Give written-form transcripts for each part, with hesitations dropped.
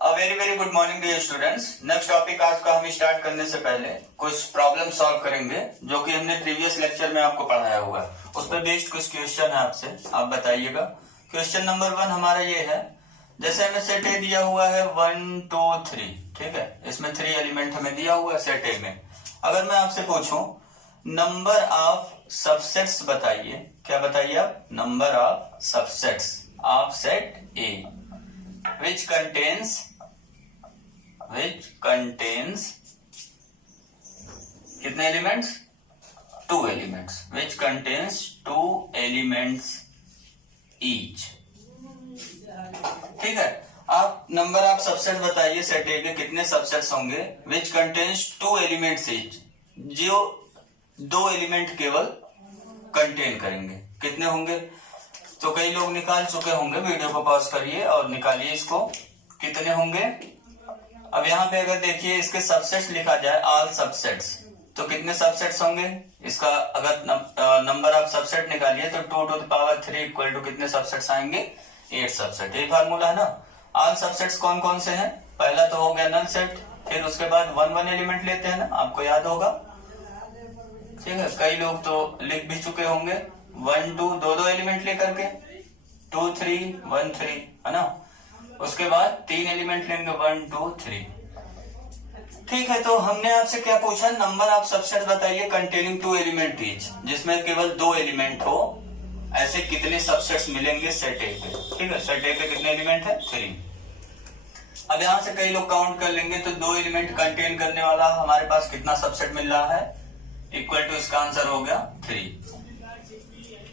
Very very good morning dear students. Next topic आज का हम स्टार्ट करने से पहले कुछ प्रॉब्लम सॉल्व करेंगे जो कि हमने प्रीवियस लेक्चर में आपको पढ़ाया हुआ है। उस पर बेस्ड कुछ क्वेश्चन है आपसे, आप बताइएगा। क्वेश्चन नंबर 1 हमारा ये है, जैसे हमें सेट ए दिया हुआ है 1 2 3, ठीक है। इसमें 3 एलिमेंट हमें दिया हुआ है सेट ए में। अगर मैं आपसे पूछूं नंबर ऑफ सबसेट्स बताइए, क्या बताइए आप? Number of subsets of set A which contains कितने elements? 2 elements. which contains 2 elements each, ठीक है। आप नंबर ऑफ सबसेट बताइए सेट ए के कितने सबसेट्स होंगे which contains 2 elements each, जो 2 एलिमेंट केवल कंटेन करेंगे। कितने होंगे? तो कई लोग निकाल चुके होंगे, वीडियो को पॉज करिए और निकालिए इसको, कितने होंगे। अब यहाँ पे अगर देखिए इसके सबसेट्स लिखा जाए ऑल सबसेट्स, तो कितने सबसेट्स होंगे इसका? अगर नंबर ऑफ सबसेट निकालिए तो 2 to the power 3 equal to कितने सबसेट्स आएंगे? 8 सबसेट। ये फार्मूला है ना। ऑल सबसेट्स कौन कौन से हैं? पहला तो हो गया नल सेट, फिर उसके बाद 1 एलिमेंट लेते हैं ना, आपको याद होगा, ठीक है। कई लोग तो लिख भी चुके होंगे 1 2 2 एलिमेंट लेकर के 2 3 1 3, है ना। उसके बाद 3 एलिमेंट लेंगे 1 2 3, ठीक है। तो हमने आपसे क्या पूछा? नंबर ऑफ सबसेट बताइए कंटेनिंग 2 एलिमेंट ईच, जिसमें केवल 2 एलिमेंट हो, ऐसे कितने सबसेट्स मिलेंगे सेट ए पे, ठीक है। सेट ए पे कितने एलिमेंट है? 3। अब यहां से कई लोग काउंट कर लेंगे तो 2 एलिमेंट कंटेन करने वाला हमारे पास कितना सबसेट मिल रहा है? इक्वल टू इसका आंसर हो गया 3।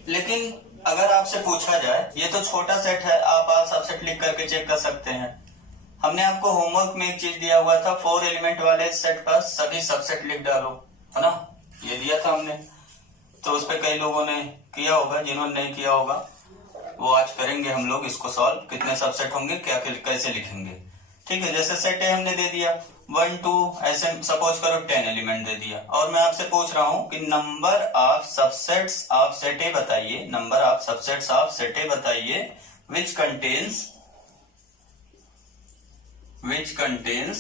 लेकिन अगर आपसे पूछा जाए, ये तो छोटा सेट है, आप सबसेट लिख करके चेक कर सकते हैं। हमने आपको होमवर्क में एक चीज दिया हुआ था, 4 एलिमेंट वाले सेट का सभी सबसेट लिख डालो, है ना, ये दिया था हमने। तो उस पर कई लोगों ने किया होगा, जिन्होंने नहीं किया होगा वो आज करेंगे हम लोग इसको सॉल्व। कितने सबसेट होंगे, क्या कैसे लिखेंगे, ठीक है। जैसे सेट ए हमने दे दिया 1 2, ऐसे सपोज करो 10 एलिमेंट दे दिया, और मैं आपसे पूछ रहा हूं कि number of subsets of set A बताइए, number of subsets of set A बताइए which contains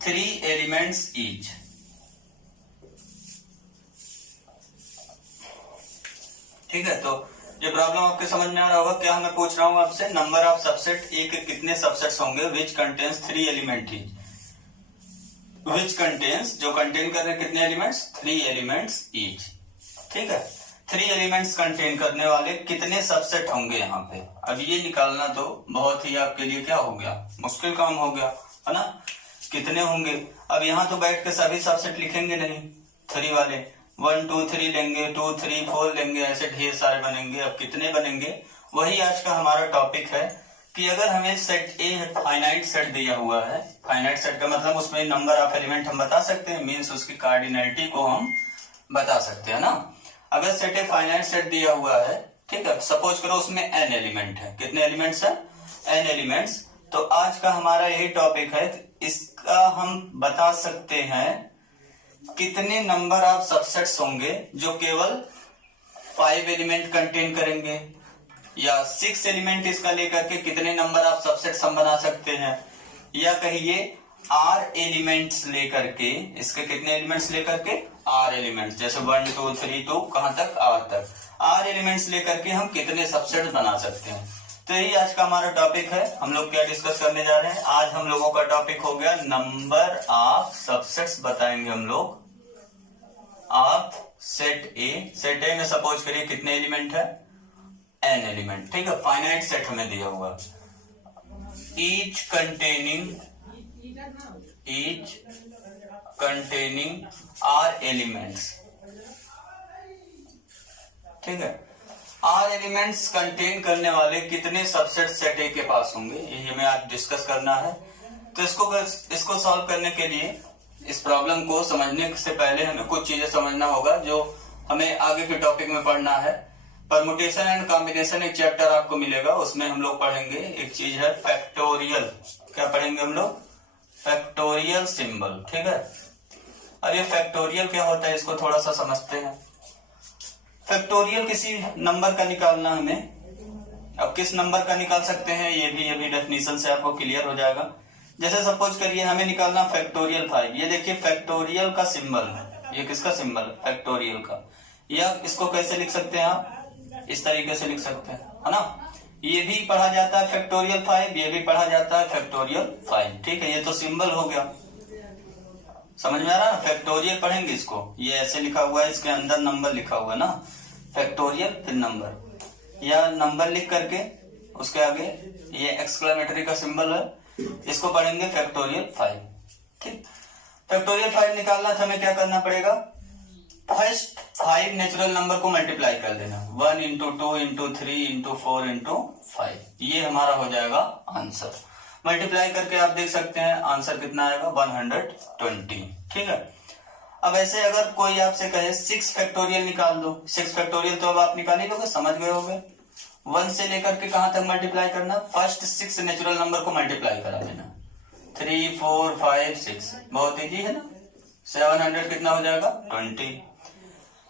3 elements each, ठीक है। तो ये प्रॉब्लम आपके समझ में आ रहा होगा। क्या मैं पूछ रहा हूं आपसे, नंबर ऑफ सबसेट ए के कितने सबसेट्स होंगे which contains 3 element each, which contains, जो कंटेन कर रहे हैं कितने एलिमेंट्स? 3 एलिमेंट्स ईच, ठीक है। 3 एलिमेंट्स कंटेन करने वाले कितने सबसेट होंगे यहाँ पे? अब ये निकालना तो बहुत ही आपके लिए क्या हो गया, मुश्किल काम हो गया, है ना। कितने होंगे? अब यहाँ तो बैठ के सभी सबसेट लिखेंगे नहीं, 3 वाले 1 2 3 लेंगे, 2 3 4 लेंगे, ऐसे ढेर सारे बनेंगे। अब कितने बनेंगे? वही आज का हमारा टॉपिक है कि अगर हमें सेट ए फाइनाइट सेट दिया हुआ है, फाइनाइट सेट का मतलब उसमें नंबर ऑफ एलिमेंट हम बता सकते हैं, मींस उसकी कार्डिनलिटी को हम बता सकते हैं ना। अगर सेट ए फाइनाइट सेट दिया हुआ है, ठीक है, सपोज करो उसमें n एलिमेंट है। कितने एलिमेंट्स है? n elements. तो आज का हमारा यही टॉपिक है, इसका हम बता सकते हैं कितने नंबर ऑफ सबसेट्स होंगे जो केवल 5 एलिमेंट कंटेन करेंगे, या 6 एलिमेंट इसका लेकर के कितने नंबर ऑफ सबसेट्स हम बना सकते हैं, या कहिए r एलिमेंट्स लेकर के, इसके कितने एलिमेंट्स लेकर के? r एलिमेंट्स, जैसे 1 2 3 2 कहां तक? r तक। r एलिमेंट्स लेकर के हम कितने सबसेट बना सकते हैं। तो यही आज का हमारा टॉपिक है। हम लोग क्या डिस्कस करने जा रहे हैं आज? हम लोगों का टॉपिक हो गया नंबर ऑफ सबसेट्स बताएंगे हम लोग ऑफ सेट ए। सेट ए में सपोज करिए कितने एलिमेंट है? n एलिमेंट, ठीक है। फाइनाइट सेट हमें दिया हुआ, ईच कंटेनिंग r एलिमेंट्स, ठीक है। r एलिमेंट्स कंटेन करने वाले कितने सबसेट सेट ए के पास होंगे, ये हमें आज डिस्कस करना है। तो इसको सॉल्व करने के लिए, इस प्रॉब्लम को समझने से पहले हमें कुछ चीजें समझना होगा जो हमें आगे के टॉपिक में पढ़ना है। परमुटेशन एंड कॉम्बिनेशन एक चैप्टर आपको मिलेगा, उसमें हम लोग पढ़ेंगे एक चीज है फैक्टोरियल। क्या पढ़ेंगे हम लोग? फैक्टोरियल सिंबल, ठीक है। अब ये फैक्टोरियल क्या होता है इसको थोड़ा सा समझते हैं। फैक्टोरियल किसी नंबर का निकालना हमें, अब किस नंबर का निकाल सकते हैं ये भी डेफिनेशन से आपको क्लियर हो जाएगा। जैसे सपोज करिए हमें निकालना फैक्टोरियल 5, ये देखिए फैक्टोरियल का सिंबल है, ये किसका सिंबल है, फैक्टोरियल का। या इसको कैसे लिख सकते हैं आप, इस तरीके से लिख सकते हैं, है ना। ये भी पढ़ा जाता है फैक्टोरियल 5, ये भी पढ़ा जाता है फैक्टोरियल 5, ठीक है। ये तो सिंबल हो गया, समझ में आ रहा है ना। फैक्टोरियल पढ़ेंगे इसको, ये ऐसे लिखा हुआ है, इसके अंदर नंबर लिखा हुआ है ना, फैक्टोरियल फिर नंबर, या नंबर लिख करके उसके आगे ये एक्सक्लेमेटरी का सिंबल है, इसको पढ़ेंगे फैक्टोरियल 5, ठीक। फैक्टोरियल 5 निकालना था, हमें क्या करना पड़ेगा, फर्स्ट 5 नेचुरल नंबर को मल्टीप्लाई कर देना, 1 इंटू 2 इंटू 3 इंटू 4 इंटू 5, ये हमारा हो जाएगा आंसर। मल्टीप्लाई करके आप देख सकते हैं आंसर कितना आएगा, 120, ठीक है। अब ऐसे अगर कोई आपसे कहे 6 फैक्टोरियल निकाल दो, 6 फैक्टोरियल तो अब आप निकाल ही लोगे, समझ गए होगे। 1 से लेकर के कहां तक मल्टीप्लाई करना, फर्स्ट 6 नेचुरल नंबर को मल्टीप्लाई करा देना, 3 4 5 6, बहुत इजी है ना। 700 कितना हो जाएगा, 20।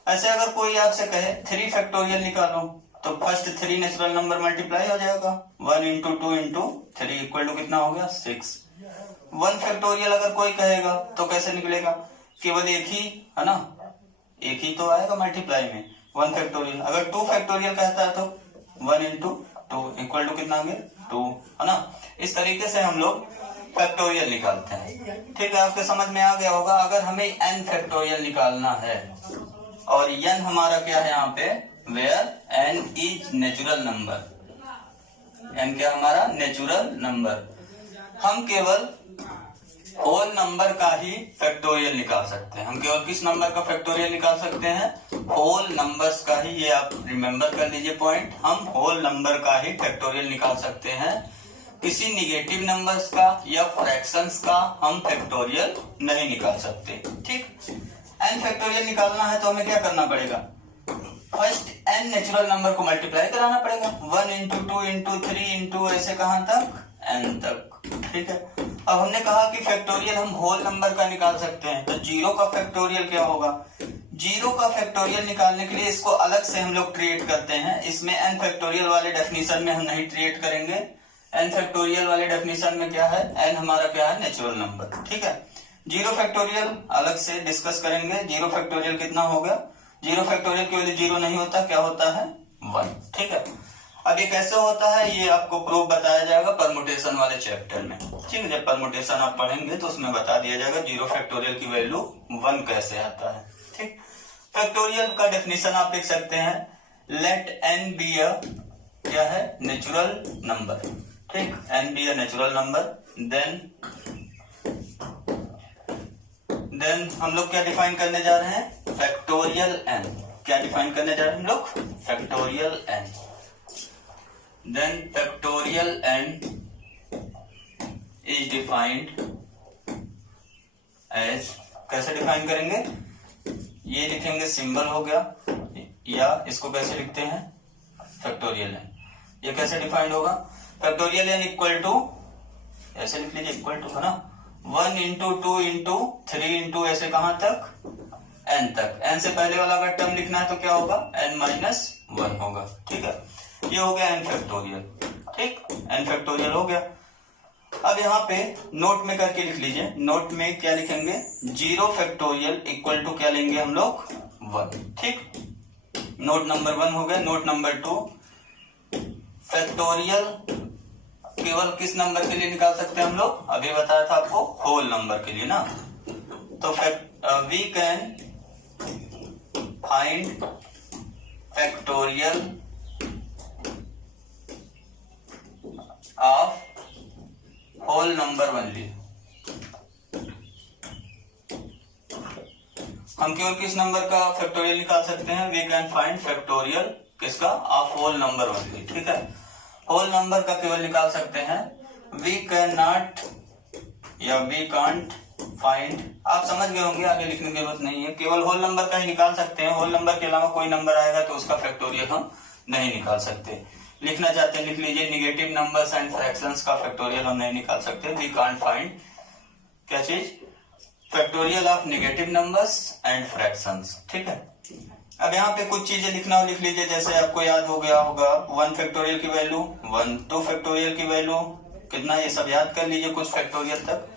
ऐसे अगर कोई आपसे कहे 3 फैक्टोरियल निकालो, तो फर्स्ट 3 नेचुरल नंबर मल्टीप्लाई हो जाएगा, 1 इंटू 2 इंटू 3 इक्वल टू कितना हो गया, 6। 1 फैक्टोरियल अगर कोई कहेगा तो कैसे निकलेगा, केवल एक ही है ना, एक ही तो आएगा मल्टीप्लाई में, 1 फैक्टोरियल। अगर 2 फैक्टोरियल कहता है तो 1 इंटू 2 इक्वल टू कितना आ गया, 2, है ना। इस तरीके से हम लोग फैक्टोरियल निकालते हैं, ठीक है। आपके समझ में आ गया होगा। अगर हमें n फैक्टोरियल निकालना है और n हमारा क्या है यहाँ पे, where n is natural number, n क्या हमारा नेचुरल नंबर, हम केवल होल नंबर का ही फैक्टोरियल निकाल सकते हैं। हम केवल किस नंबर का फैक्टोरियल निकाल सकते हैं, होल नंबर्स का ही, ये आप रिमेंबर कर लीजिए पॉइंट, हम होल नंबर का ही फैक्टोरियल निकाल सकते हैं, किसी निगेटिव नंबर्स का या फ्रैक्शंस का हम फैक्टोरियल नहीं निकाल सकते, ठीक। n फैक्टोरियल निकालना है तो हमें क्या करना पड़ेगा, फर्स्ट n नेचुरल नंबर को मल्टीप्लाई कराना पड़ेगा, 1 इंटू 2 इंटू 3 इंटू ऐसे कहां तक, n तक, ठीक है। अब हमने कहा कि फैक्टोरियल हम होल नंबर का निकाल सकते हैं, तो 0 का फैक्टोरियल क्या होगा, 0 का फैक्टोरियल निकालने के लिए इसको अलग से हम लोग क्रिएट करते हैं, इसमें n फैक्टोरियल वाले डेफिनेशन में हम नहीं क्रिएट करेंगे। n फैक्टोरियल वाले डेफिनेशन में क्या है, n हमारा क्या है, नेचुरल नंबर, ठीक है। 0 फैक्टोरियल अलग से डिस्कस करेंगे, 0 फैक्टोरियल कितना हो गया, 0 फैक्टोरियल की वैल्यू 0 नहीं होता, क्या होता है, 1, ठीक है। अब ये कैसे होता है, ये आपको प्रूफ बताया जाएगा परमुटेशन वाले चैप्टर में, ठीक है। जब परमुटेशन आप पढ़ेंगे तो उसमें बता दिया जाएगा 0 फैक्टोरियल की वैल्यू 1 कैसे आता है, ठीक। फैक्टोरियल का डेफिनेशन आप देख सकते हैं, लेट n बी अ क्या है, नेचुरल नंबर, ठीक, n be a natural number, then हम लोग क्या डिफाइन करने जा रहे हैं, फैक्टोरियल n, क्या डिफाइन करने जा रहे हैं हम लोग, factorial n, then factorial n is defined as, कैसे डिफाइन करेंगे, ये लिखेंगे सिंबल हो गया, या इसको कैसे लिखते हैं, फैक्टोरियल n, ये कैसे डिफाइंड होगा, फैक्टोरियल n इक्वल टू, ऐसे लिख लीजिए इक्वल टू, है ना, 1 इंटू 2 इंटू 3 इंटू ऐसे कहां तक, n तक, n से पहले वाला अगर टर्म लिखना है तो क्या होगा, n माइनस 1 होगा, ठीक है। ये हो गया n फैक्टोरियल, ठीक, n फैक्टोरियल हो गया। अब यहाँ पे नोट में करके लिख लीजिए, नोट में क्या लिखेंगे, 0 फैक्टोरियल इक्वल टू क्या लेंगे हम लोग, 1, ठीक। नोट नंबर 1 हो गया। नोट नंबर 2, फैक्टोरियल केवल किस नंबर के लिए निकाल सकते हैं हम लोग, अभी बताया था आपको, होल नंबर के लिए ना, तो we can find factorial of whole number only, हम केवल किस नंबर का फैक्टोरियल निकाल सकते हैं, वी कैन फाइंड फैक्टोरियल किसका, ऑफ होल नंबर ओनली, ठीक है। होल नंबर का केवल निकाल सकते हैं, वी कैन नॉट या वी कांट फाइंड, आप समझ गए होंगे, आगे लिखने की जरूरत नहीं है, केवल होल नंबर का ही निकाल सकते हैं, होल नंबर के अलावा कोई नंबर आएगा तो उसका फैक्टोरियल हम नहीं निकाल सकते। लिखना चाहते हैं लिख लीजिए, निगेटिव नंबर्स एंड फ्रैक्शंस का फैक्टोरियल हम नहीं निकाल सकते, वी कांट फाइंड क्या चीज, factorial of negative numbers and fractions, ठीक है। अब यहाँ पे कुछ चीजें लिखना हो लिख लीजिए, जैसे आपको याद हो गया होगा 1 फैक्टोरियल की वैल्यू 1, 2 फैक्टोरियल की वैल्यू कितना, ये सब याद कर लीजिए कुछ फैक्टोरियल तक,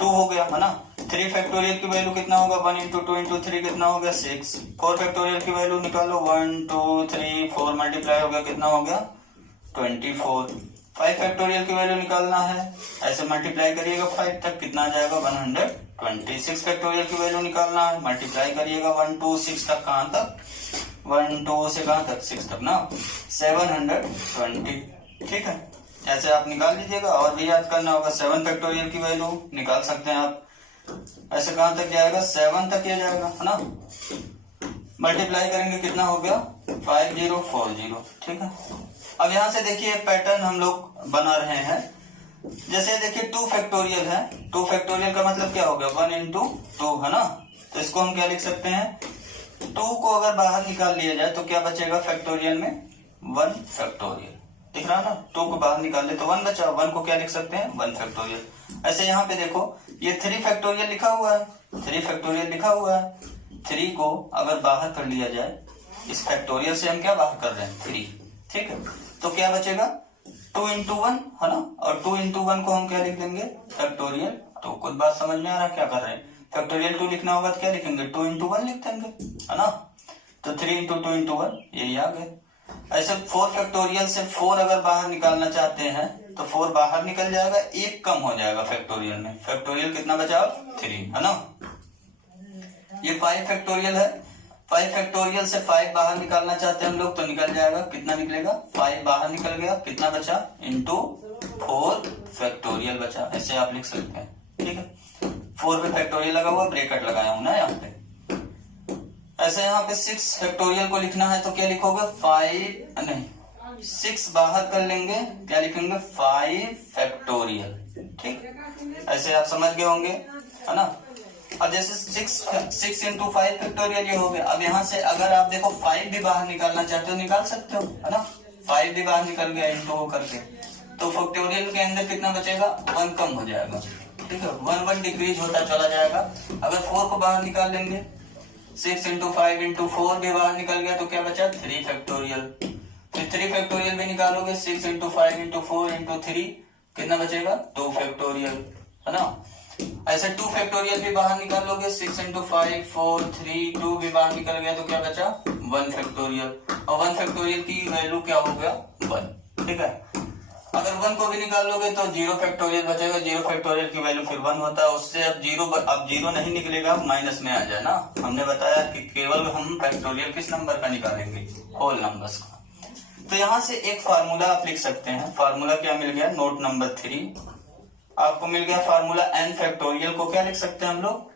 2 हो गया है ना। 3 फैक्टोरियल की वैल्यू कितना होगा, 1 इंटू 2 इंटू 3 कितना हो गया 6। 4 फैक्टोरियल की वैल्यू निकालो, 1 2 3 4 मल्टीप्लाई हो गया कितना हो गया 24। 5 फैक्टोरियल की वैल्यू निकालना है, ऐसे मल्टीप्लाई करिएगा 5 तक कितना आ जाएगा 120। 6 फैक्टोरियल की वैल्यू निकालना है, मल्टीप्लाई करिएगा 1 2 6 तक, कहां तक 1 2 से कहां तक 6 तक ना 720। ठीक है, ऐसे आप निकाल लीजिएगा। और भी याद करना होगा 7 फैक्टोरियल की वैल्यू निकाल सकते हैं आप, ऐसे कहां तक जाएगा 7 तक ये जाएगा है ना। मल्टीप्लाई करेंगे कितना हो गया 5040। ठीक है, अब यहां से देखिए पैटर्न हम लोग बना रहे हैं। जैसे देखिए 2 फैक्टोरियल है, 2 फैक्टोरियल का मतलब क्या हो गया 1 इंटू 2 है ना। तो इसको हम क्या लिख सकते हैं, 2 को अगर बाहर निकाल लिया जाए तो क्या बचेगा फैक्टोरियल में 1 फैक्टोरियल, दिख रहा ना। 2 को बाहर निकाल ले तो 1 बचा, 1 को क्या लिख सकते हैं 1 फैक्टोरियल। ऐसे यहाँ पे देखो ये 3 फैक्टोरियल लिखा हुआ है, 3 फैक्टोरियल लिखा हुआ है। 3 को अगर बाहर कर लिया जाए, इस फैक्टोरियल से हम क्या बाहर कर रहे हैं 3, ठीक है। तो क्या बचेगा 2 इंटू 1 है ना, और 2 इंटू 1 को हम क्या लिख देंगे फैक्टोरियल। तो कुछ बात समझ में आ रहा है क्या कर रहे हैं, फैक्टोरियल 2 लिखना होगा तो क्या लिखेंगे 2 इंटू 1 लिख देंगे है ना। तो 3 इंटू 2 इंटू 1 यही आ गए। ऐसे 4 फैक्टोरियल से 4 अगर बाहर निकालना चाहते हैं तो 4 बाहर निकल जाएगा, 1 कम हो जाएगा फैक्टोरियल में। फैक्टोरियल कितना बचा 3 है ना। ये 5 फैक्टोरियल है, 5 फैक्टोरियल से 5 बाहर निकालना चाहते हैं हम लोग तो निकल जाएगा, कितना निकलेगा 5 बाहर निकल गया, कितना बचा इंटू 4 फैक्टोरियल बचा, ऐसे आप लिख सकते हैं। ठीक है, 4 पे फैक्टोरियल लगा हुआ, ब्रैकेट लगाया हूं ना यहाँ पे। ऐसे यहाँ पे 6 फैक्टोरियल को लिखना है तो क्या लिखोगे 5 नहीं 6 बाहर कर लेंगे, क्या लिखेंगे 5 फैक्टोरियल। ठीक, ऐसे आप समझ गए होंगे है ना। अब जैसे 6 इंटू 5 फैक्टोरियल ये हो गया। अब यहाँ से अगर आप देखो 5 भी बाहर निकालना चाहते हो निकाल सकते हो है ना। 5 भी बाहर निकल गया इंटू हो करके, तो फैक्टोरियल के अंदर कितना बचेगा 1 कम हो जाएगा। ठीक है, 1 डिक्रीज होता चला जाएगा। अगर 4 को बाहर निकाल लेंगे, 6 इंटू 5 इंटू 4 भी बाहर निकल गया तो क्या बचा 3 फैक्टोरियल। फिर 3 फैक्टोरियल भी निकालोगे, 6 इंटू 5 इंटू 4 इंटू 3 कितना बचेगा 2 फैक्टोरियल है ना। ऐसे 2 फैक्टोरियल भी बाहर निकालोगे, 6 इंटू 5 4 3 2 भी बाहर निकल गया तो क्या बचा 1 फैक्टोरियल। और 1 फैक्टोरियल की वैल्यू क्या हो गया 1। ठीक है, अगर 1 को भी निकालोगे तो 0 फैक्टोरियल बचेगा, 0 फैक्टोरियल की वैल्यू फिर 1 होता है। उससे अब 0 नहीं निकलेगा, माइनस में आ जाए ना। हमने बताया कि केवल हम फैक्टोरियल किस नंबर का निकालेंगे, होल नंबर्स का। तो यहाँ से एक फार्मूला आप लिख सकते हैं। फार्मूला क्या मिल गया, नोट नंबर 3 आपको मिल गया फार्मूला। n फैक्टोरियल को क्या लिख सकते हैं हम लोग,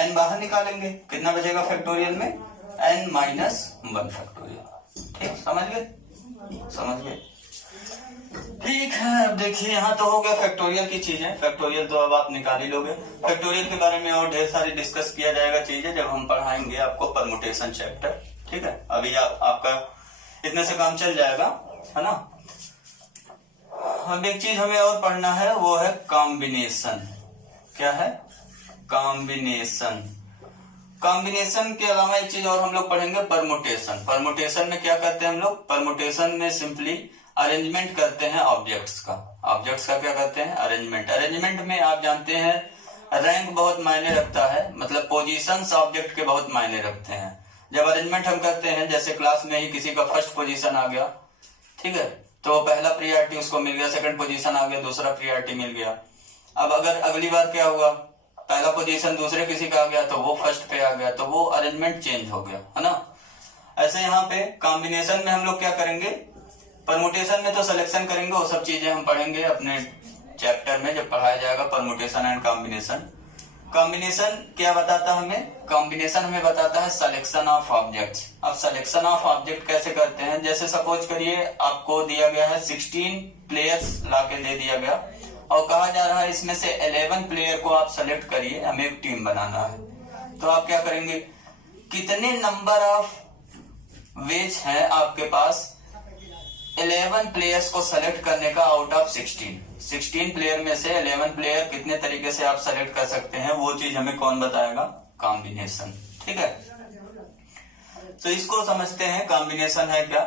n बाहर निकालेंगे, कितना बचेगा फैक्टोरियल में n माइनस 1 फैक्टोरियल। ठीक, समझ गए। ठीक है, अब देखिए यहाँ तो हो गया फैक्टोरियल की चीजें। फैक्टोरियल तो अब आप निकाल ही लोगे। फैक्टोरियल के बारे में और ढेर सारी डिस्कस किया जाएगा चीजें जब हम पढ़ाएंगे आपको परमुटेशन चैप्टर। ठीक है, अभी आपका इतने से काम चल जाएगा है ना। अब एक चीज हमें और पढ़ना है, वो है कॉम्बिनेशन। क्या है कॉम्बिनेशन। कॉम्बिनेशन के अलावा एक चीज और हम लोग पढ़ेंगे परमुटेशन। परमुटेशन में क्या करते हैं हम लोग, परमुटेशन में सिंपली अरेंजमेंट करते हैं ऑब्जेक्ट्स का। ऑब्जेक्ट्स का क्या करते हैं अरेंजमेंट। अरेंजमेंट में आप जानते हैं रैंक बहुत मायने रखता है, मतलब पोजीशंस ऑब्जेक्ट के बहुत मायने रखते हैं। जब अरेंजमेंट हम करते हैं, जैसे क्लास में ही किसी का फर्स्ट पोजीशन आ गया, ठीक है, तो पहला प्रियोरिटी उसको मिल गया, सेकंड पोजीशन आ गया, दूसरा प्रियोरिटी मिल गया। अब अगर अगली बार क्या हुआ, पहला पोजीशन दूसरे किसी का आ गया तो वो फर्स्ट पे आ गया, तो वो अरेंजमेंट चेंज हो गया है ना। ऐसे यहाँ पे कॉम्बिनेशन में हम लोग क्या करेंगे, परमुटेशन में तो सिलेक्शन करेंगे, वो सब चीजें हम पढ़ेंगे अपने चैप्टर में जब पढ़ाया जाएगा परमुटेशन एंड कॉम्बिनेशन। कॉम्बिनेशन क्या बताता है हमें, कॉम्बिनेशन हमें बताता है सिलेक्शन ऑफ ऑब्जेक्ट्स। अब सिलेक्शन ऑफ ऑब्जेक्ट कैसे करते हैं, जैसे सपोज करिए आपको दिया गया है 16 प्लेयर्स लाके दे दिया गया और कहा जा रहा है इसमें से 11 प्लेयर को आप सेलेक्ट करिए, हमें एक टीम बनाना है। तो आप क्या करेंगे, कितने नंबर ऑफ वेज है आपके पास 11 प्लेयर्स को सेलेक्ट करने का आउट ऑफ 16 प्लेयर में से 11 प्लेयर कितने तरीके से आप सेलेक्ट कर सकते हैं, वो चीज हमें कौन बताएगा, कॉम्बिनेशन। ठीक है, तो इसको समझते हैं कॉम्बिनेशन है क्या।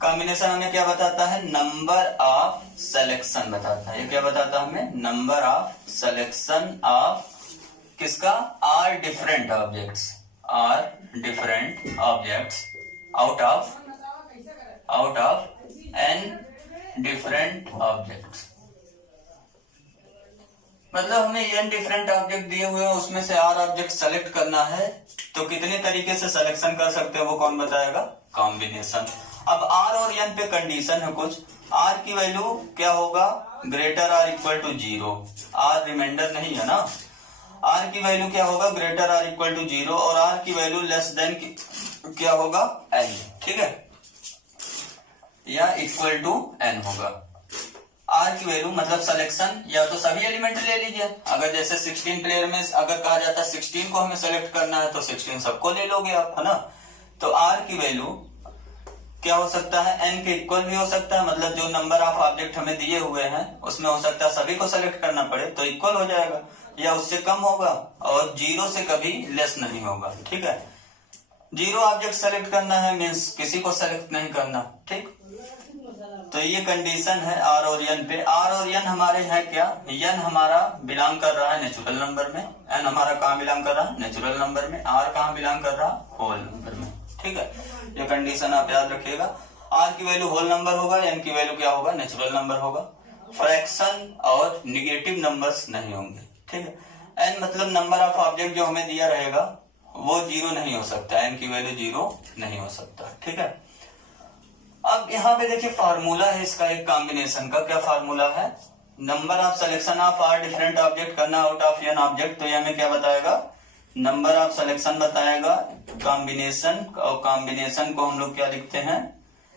कॉम्बिनेशन हमें क्या बताता है, नंबर ऑफ सिलेक्शन बताता है। ये क्या बताता है हमें, नंबर ऑफ सिलेक्शन ऑफ किसका, r different objects, r different objects out of n different objects. मतलब हमें एन डिफरेंट ऑब्जेक्ट दिए हुए हैं, उसमें से आर ऑब्जेक्ट सेलेक्ट करना है, तो कितने तरीके से सिलेक्शन कर सकते हैं वो कौन बताएगा, कॉम्बिनेशन। अब आर और एन पे कंडीशन है कुछ, आर की वैल्यू क्या होगा, greater or equal to 0, r remainder नहीं है ना, आर की वैल्यू क्या होगा, ग्रेटर आर इक्वल टू 0, और आर की वैल्यू लेस देन क्या होगा, एन, ठीक है, या इक्वल टू एन होगा। आर की वैल्यू मतलब सिलेक्शन या तो सभी एलिमेंट ले लीजिए, अगर जैसे 16 प्लेयर में अगर कहा जाता है 16 को हमें सेलेक्ट करना है तो 16 सबको ले लोगे आप, है ना। तो आर की वैल्यू क्या हो सकता है, एन के इक्वल भी हो सकता है, मतलब जो नंबर ऑफ ऑब्जेक्ट हमें दिए हुए हैं उसमें हो सकता है सभी को सेलेक्ट करना पड़े तो इक्वल हो जाएगा, या उससे कम होगा, और 0 से कभी लेस नहीं होगा, ठीक है। 0 ऑब्जेक्ट सेलेक्ट करना है मीन्स किसी को सेलेक्ट नहीं करना, ठीक। तो ये कंडीशन है आर और एन पे। आर और एन हमारे है क्या, एन हमारा बिलोंग कर रहा है नेचुरल नंबर में, एन हमारा कहाँ बिलोंग कर रहा है, नेचुरल नंबर में, आर कहाँ बिलोंग कर रहा है, होल नंबर में, ठीक है। ये कंडीशन आप याद रखिएगा, आर की वैल्यू होल नंबर होगा, एन की वैल्यू क्या होगा, नेचुरल नंबर होगा, फ्रैक्शन और निगेटिव नंबर्स नहीं होंगे, ठीक है। एन मतलब नंबर ऑफ ऑब्जेक्ट जो हमें दिया रहेगा वो 0 नहीं हो सकता, एन की वैल्यू 0 नहीं हो सकता, ठीक है। अब यहाँ पे देखिए फार्मूला है इसका एक कॉम्बिनेशन का, क्या फार्मूला है, number of selection of r different object करना आउट ऑफ एन ऑब्जेक्ट, तो ये हमें क्या बताएगा, नंबर ऑफ सिलेक्शन बताएगा कॉम्बिनेशन, और कॉम्बिनेशन को हम लोग क्या लिखते हैं,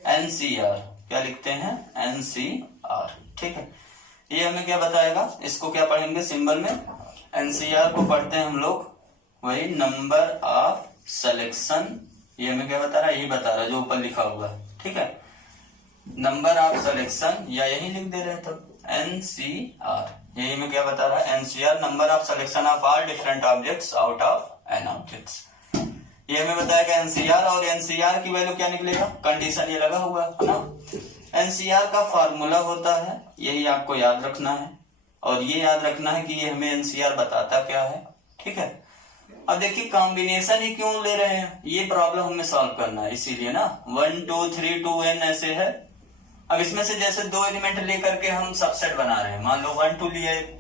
एनसीआर, क्या लिखते हैं, एनसीआर, ठीक है। ये हमें क्या बताएगा, इसको क्या पढ़ेंगे सिंबल में, एनसीआर को पढ़ते हैं हम लोग वही नंबर ऑफ सिलेक्शन, ये हमें क्या बता रहा है, यही बता रहा है जो ऊपर लिखा हुआ है, ठीक है, नंबर ऑफ सिलेक्शन, या यही लिख दे रहे हैं तो एनसीआर, यही में क्या बता रहा है, nCr number of selection of r different objects out of n objects. ये हमें बताएगा एनसीआर, और एनसीआर की वैल्यू क्या निकलेगा, कंडीशन ये लगा हुआ है ना। एनसीआर का फार्मूला होता है, यही आपको याद रखना है, और ये याद रखना है कि ये हमें एनसीआर बताता क्या है, ठीक है। अब देखिए कॉम्बिनेशन ही क्यों ले रहे हैं, ये प्रॉब्लम हमें सॉल्व करना है, इसीलिए ना 1 2 3 2 n ऐसे है। अब इसमें से जैसे 2 एलिमेंट लेकर के हम सबसेट बना रहे हैं, मान लो 1 2 लिए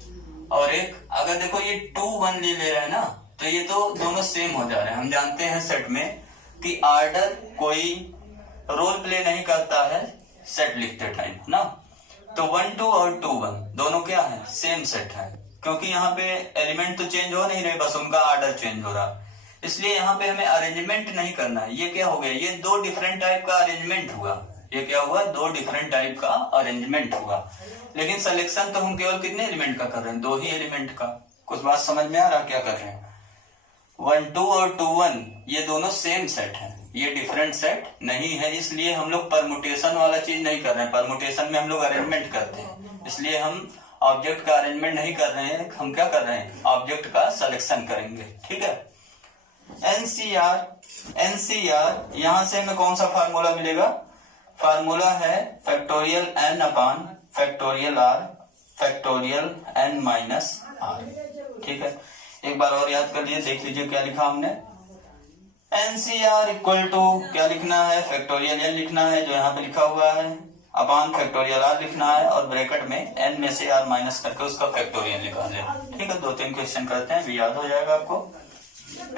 और एक, अगर देखो ये 2 1 ले रहे हैं ना, तो ये तो दोनों सेम हो जा रहे हैं। हम जानते हैं सेट में कि ऑर्डर कोई रोल प्ले नहीं करता है सेट लिखते टाइम ना, तो 1 2 और 2 1 दोनों क्या है, सेम सेट है, क्योंकि यहाँ पे एलिमेंट तो चेंज हो नहीं रहे, बस उनका ऑर्डर चेंज हो रहा, इसलिए यहाँ पे हमें अरेंजमेंट नहीं करना है। ये क्या हो गया, ये 2 डिफरेंट टाइप का अरेंजमेंट हुआ, ये क्या हुआ, 2 डिफरेंट टाइप का अरेंजमेंट हुआ, लेकिन सिलेक्शन तो हम केवल कितने एलिमेंट का कर रहे हैं, 2 ही एलिमेंट का। कुछ बात समझ में आ रहा क्या कर रहे हैं, 1 2 और 2 1 ये दोनों सेम सेट है, ये डिफरेंट सेट नहीं है, इसलिए हम लोग परमुटेशन वाला चीज नहीं कर रहे हैं। परमुटेशन में हम लोग अरेंजमेंट करते हैं, इसलिए हम ऑब्जेक्ट का अरेंजमेंट नहीं कर रहे हैं, हम क्या कर रहे हैं, ऑब्जेक्ट का सिलेक्शन करेंगे, ठीक है। एनसीआर यहां से हमें कौन सा फार्मूला मिलेगा, फार्मूला है factorial n upon factorial r factorial n minus r, ठीक है। एक बार और याद कर लिए, देख लीजिए क्या लिखा हमने, एनसीआर इक्वल टू क्या लिखना है, फैक्टोरियल एन लिखना है जो यहाँ पे लिखा हुआ है, अपॉन फैक्टोरियल आर लिखना है, और ब्रैकेट में एन में से आर माइनस करके उसका फैक्टोरियल निकाल लें, ठीक है। 2-3 क्वेश्चन करते हैं, भी याद हो जाएगा आपको।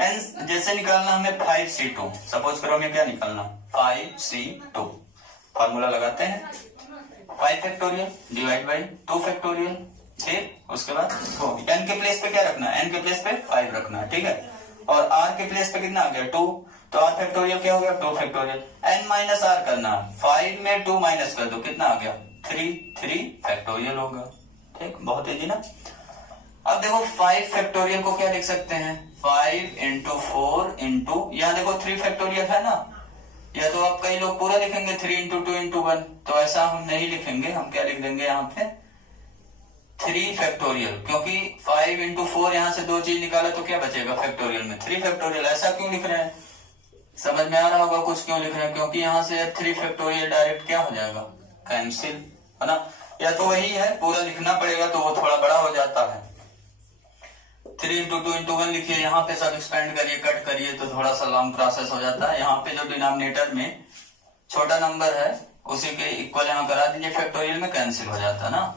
एन जैसे निकालना हमें 5c2, सपोज करो हमें क्या निकालना 5c2, फार्मूला लगाते हैं 5 फैक्टोरियल डिवाइड बाई 2 फैक्टोरियल, फिर उसके बाद एन के प्लेस पे क्या रखना है, एन के प्लेस पे 5 रखना है, ठीक है, और आर के प्लेस पे कितना आ गया 2, तो आर फैक्टोरियल क्या हो गया 2 फैक्टोरियल, एन माइनस आर करना, 5 में 2 माइनस कर दो कितना आ गया 3 फैक्टोरियल होगा, ठीक, बहुत इजी ना। अब देखो 5 फैक्टोरियल को क्या लिख सकते हैं, 5 इंटू 4 इंटू, यहाँ देखो 3 फैक्टोरियल है ना, या तो आप कई लोग पूरा लिखेंगे 3 इंटू 2 इंटू 1, तो ऐसा हम नहीं लिखेंगे, हम क्या लिख देंगे यहाँ पे 3 फैक्टोरियल, क्योंकि 5 इंटू 4 यहाँ से 2 चीज निकाला तो क्या बचेगा फैक्टोरियल में 3 फैक्टोरियल, ऐसा क्यों लिख रहे हैं, समझ में आ रहा होगा कुछ क्यों लिख रहे हैं, क्योंकि यहाँ से 3 फैक्टोरियल डायरेक्ट क्या हो जाएगा, कैंसिल, है ना। या तो वही है पूरा लिखना पड़ेगा तो वो थोड़ा बड़ा हो जाता है। 3 इंटू 2 इंटू 1 लिखिए, यहाँ पे सब एक्सपेंड करिए, कट करिए तो थोड़ा सा लॉन्ग प्रोसेस हो जाता है। यहाँ पे जो डिनोमिनेटर में छोटा नंबर है उसी के इक्वल यहाँ करा दीजिए, फैक्टोरियल में कैंसिल हो जाता है ना।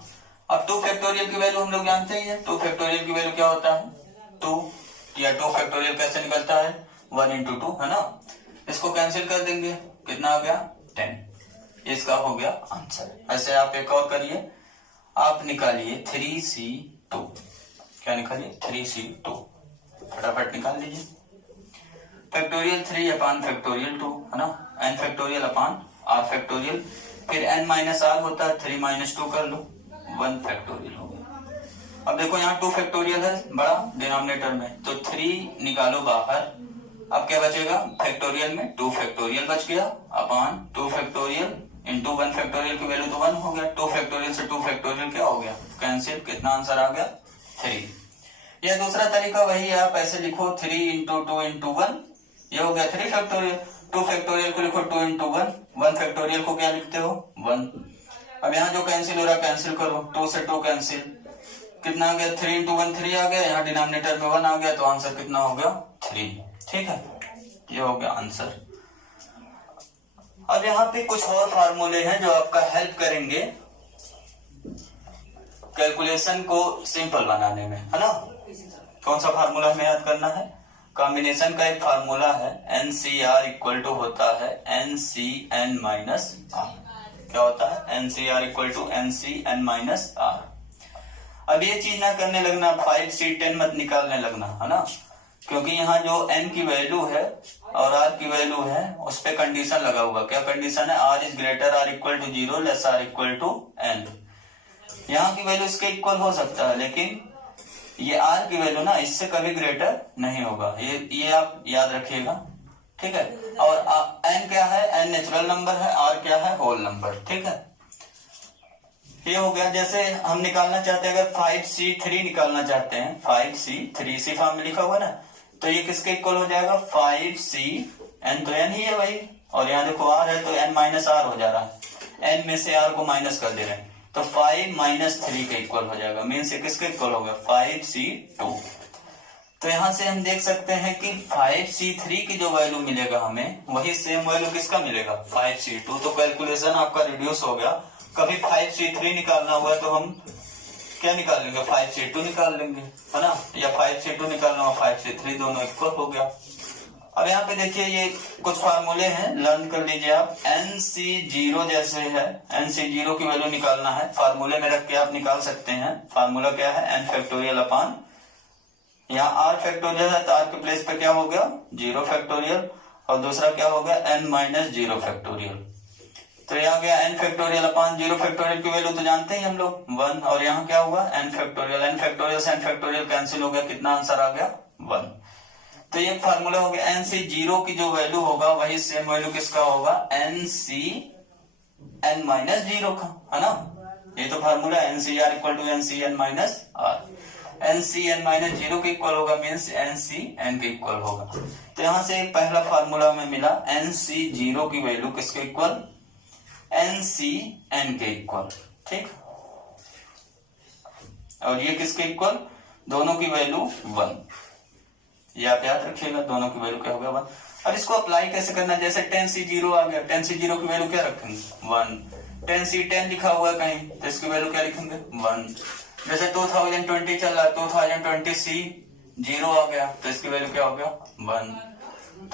अब 2 फैक्टोरियल की वैल्यू हम लोग जानते ही है, 2 फैक्टोरियल की वैल्यू क्या होता है 2, या 2 फैक्टोरियल कैसे निकलता है 1 इंटू 2, है ना। इसको कैंसिल कर देंगे, कितना आ गया 10, इसका हो गया आंसर। ऐसे आप एक और करिए, आप निकालिए 3C2, क्या निकालिए 3C2, फटाफट निकाल लीजिए। फैक्टोरियल 3 अपान फैक्टोरियल 2, है ना, n factorial upon r factorial, फिर n माइनस r होता है 3 माइनस 2 कर लो, 1 फैक्टोरियल हो गया। अब देखो यहाँ 2 फैक्टोरियल है बड़ा डिनोमिनेटर में, तो 3 निकालो बाहर, अब क्या बचेगा फैक्टोरियल में 2 फैक्टोरियल बच गया अपान 2 फैक्टोरियल इंटू 1 फैक्टोरियल की वैल्यू तो 1 हो गया, 2 फैक्टोरियल से 2 फैक्टोरियल क्या हो गया कैंसिल, कितना आंसर आ गया 3। यह दूसरा तरीका वही है, आप ऐसे लिखो 3 इंटू 2 इंटू 1, ये हो गया 3 फैक्टोरियल। 2 फैक्टोरियल को लिखो 2 इंटू 1, 1 फैक्टोरियल को क्या लिखते हो 1। अब यहाँ जो कैंसिल हो रहा है कैंसिल करो, 2 से 2 कैंसिल, कितना आ गया 3 इंटू 1 3 आ गया, यहाँ डिनोमिनेटर में 1 आ गया तो आंसर कितना हो गया 3, ठीक है, ये हो गया आंसर। अब यहाँ पे कुछ और फार्मूले हैं जो आपका हेल्प करेंगे कैलकुलेशन को सिंपल बनाने में, है ना। कौन सा फार्मूला हमें याद करना है, कॉम्बिनेशन का एक फार्मूला है, NCR इक्वल टू होता है NCN माइनस R। क्या होता है NCR equal to NCN minus R। अब ये चीज ना करने लगना, 5C10 मत निकालने लगना, है ना, क्योंकि यहाँ जो n की वैल्यू है और r की वैल्यू है उस पे कंडीशन लगा हुआ। क्या कंडीशन है, r is greater r equal to 0 less r equal to n। यहाँ की वैल्यू इसके इक्वल हो सकता है, लेकिन ये r की वैल्यू ना इससे कभी ग्रेटर नहीं होगा, ये आप याद रखिएगा, ठीक है। और n क्या है, n नेचुरल नंबर है, r क्या है होल नंबर, ठीक है। ये हो गया। जैसे हम निकालना चाहते हैं, अगर 5C3 निकालना चाहते हैं, 5C3 सी फॉर्म में लिखा हुआ ना, तो ये किसके इक्वल हो जाएगा 5C, n तो n ही है भाई, और यहाँ देखो r है तो n माइनस r हो जा रहा है, n में से r को माइनस कर दे रहे हैं तो 5 माइनस 3 के इक्वल हो जाएगा, मीन्स ये किसके इक्वल हो गया 5C2। तो यहाँ से हम देख सकते हैं कि 5C3 की जो वैल्यू मिलेगा हमें वही सेम वैल्यू किसका मिलेगा 5C2। तो कैलकुलेशन आपका रिड्यूस हो गया। कभी 5C3 निकालना हुआ तो हम क्या निकाल लेंगे 5C2 निकाल लेंगे, है ना, या 5C2 निकालना हुआ 5C3, दोनों इक्वल हो गया। अब यहाँ पे देखिए ये कुछ फार्मूले हैं, लर्न कर लीजिए आप। NC0 जैसे है, NC0 की वैल्यू निकालना है, फार्मूले में रख के आप निकाल सकते हैं। फार्मूला क्या है n फैक्टोरियल अपान, यहाँ r फैक्टोरियल है तो r के प्लेस पे क्या हो गया 0 फैक्टोरियल, और दूसरा क्या हो गया n माइनस 0 फैक्टोरियल। तो यहाँ गया n फैक्टोरियल अपान 0 फैक्टोरियल की वैल्यू तो जानते ही हम लोग 1, और यहाँ क्या हुआ n फैक्टोरियल से n फैक्टोरियल कैंसिल हो गया, कितना आंसर आ गया 1। तो ये फार्मूला हो गया। NC0 की जो वैल्यू होगा वही सेम वैल्यू किसका होगा NCN माइनस 0 का, है ना। ये तो formula NCR equal to NCN minus R। NCN minus 0 के इक्वल होगा, मीन्स NCN के इक्वल होगा। तो यहाँ से एक पहला फार्मूला में मिला NC0 की वैल्यू किसके इक्वल NCN के इक्वल, ठीक। और ये किसके इक्वल, दोनों की वैल्यू 1, ये आप याद रखिएगा, दोनों की वैल्यू क्या हो गया 1। अब इसको अप्लाई कैसे करना, जैसे 10C0 आ गया, 10C0 की वैल्यू क्या रखेंगे 1। 10C10 लिखा हुआ है कहीं तो इसकी वैल्यू क्या लिखेंगे 1। जैसे 2020 चल रहा है, 2020C0 आ गया तो इसकी वैल्यू क्या हो गया 1।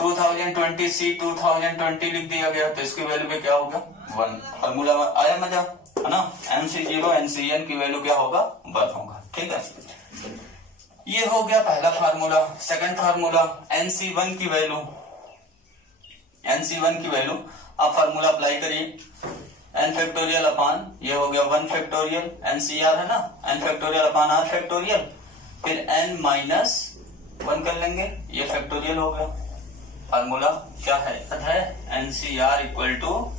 2020C2020 लिख दिया गया तो इसकी वैल्यू भी क्या होगा 1। फॉर्मूला आया मजा, है ना। NC0 NCN की वैल्यू क्या होगा 1 होगा, ठीक है। ये हो गया पहला फार्मूला। सेकंड फार्मूला NC1 की वैल्यू, NC1 की वैल्यू आप फार्मूला अप्लाई करिए, n फैक्टोरियल अपान ये हो गया 1 फैक्टोरियल, NCR है ना, n factorial upon r factorial, फिर n माइनस 1 कर लेंगे, ये फैक्टोरियल हो गया। फार्मूला क्या है NCR equal to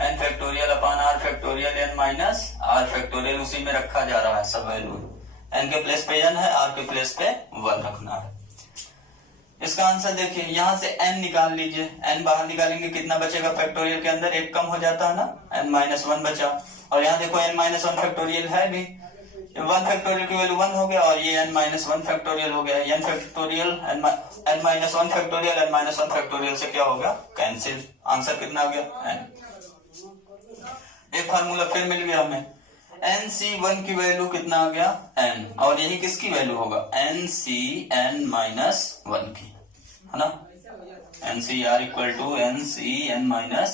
n factorial upon r factorial n minus r factorial, उसी में रखा जा रहा है सब वैल्यू। n के प्लेस पे n है, r के प्लेस पे 1 रखना है। इसके इसका आंसर देखिए, यहाँ से n निकाल लीजिए, n बाहर निकालेंगे कितना बचेगा फैक्टोरियल के अंदर, एक कम हो जाता है ना, n-1 बचा। और यहाँ देखो n-1 फैक्टोरियल है भी, 1 फैक्टोरियल की वैल्यू 1 हो गया और ये n-1 फैक्टोरियल हो गया, n factorial n-1 factorial n-1 factorial से क्या हो गया, कैंसिल। आंसर कितना आ गया, n। एक फार्मूला फिर मिल गया हमें, nc1 की वैल्यू कितना आ गया, n, और यही किसकी वैल्यू होगा, nCn-1 की, है ना, NCr इक्वल टू NCn-r।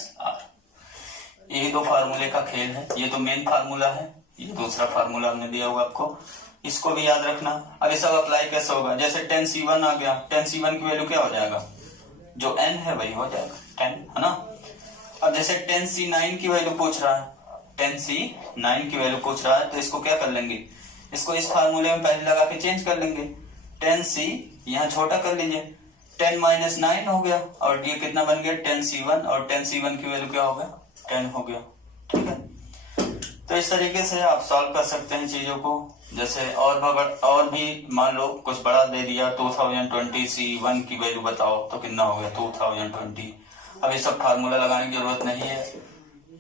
यही दो फार्मूले का खेल है, ये तो मेन फार्मूला है, ये दूसरा फार्मूला हमने दिया हुआ आपको, इसको भी याद रखना। अब ये सब अप्लाई कैसे होगा, जैसे 10C1 आ गया, 10C1 की वैल्यू क्या हो जाएगा, जो n है वही हो जाएगा 10, है ना। अब जैसे 10C9 की वैल्यू पूछ रहा है, 10C9 की वैल्यू पूछ रहा है, तो इसको क्या कर लेंगे, इसको इस फार्मूले में पहले लगा के चेंज कर लेंगे, 10C यहाँ छोटा कर लीजिए, 10-9 हो गया, और ये कितना बन गया 10C1, और 10C1 की वैल्यू क्या हो गया, 10 हो गया, ठीक है। तो इस तरीके से आप सॉल्व कर सकते हैं चीजों को। जैसे और भी मान लो कुछ बड़ा दे दिया, 2020 C1 की वैल्यू बताओ, तो कितना हो गया 2020। अब ये सब फार्मूला लगाने की जरूरत नहीं है,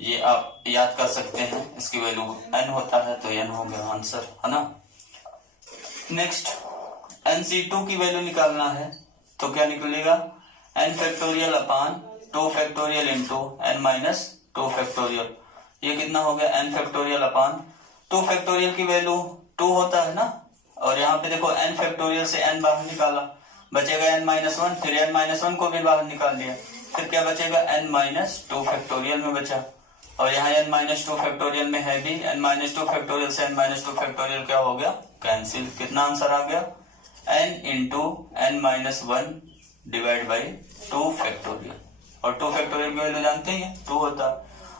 ये आप याद कर सकते हैं, इसकी वैल्यू n होता है तो n हो गया आंसर, है ना। नेक्स्ट nc2 की वैल्यू निकालना है, तो क्या निकलेगा, n फैक्टोरियल अपान 2 फैक्टोरियल इंटू n-2 फैक्टोरियल, ये कितना हो गया n फैक्टोरियल अपान 2 फैक्टोरियल की वैल्यू 2 होता है ना, और यहाँ पे देखो n फैक्टोरियल से n बाहर निकाला, बचेगा n-1, फिर n-1 को भी बाहर निकाल दिया, फिर क्या बचेगा n-2 फैक्टोरियल में बचा, और यहाँ n-2 फैक्टोरियल में है भी, n-2 फैक्टोरियल से n-2 फैक्टोरियल क्या हो गया, कैंसिल। कितना आंसर आ गया, n into n-1 divide by 2 factorial, और 2 फैक्टोरियल की वैल्यू जानते हैं 2 होता है,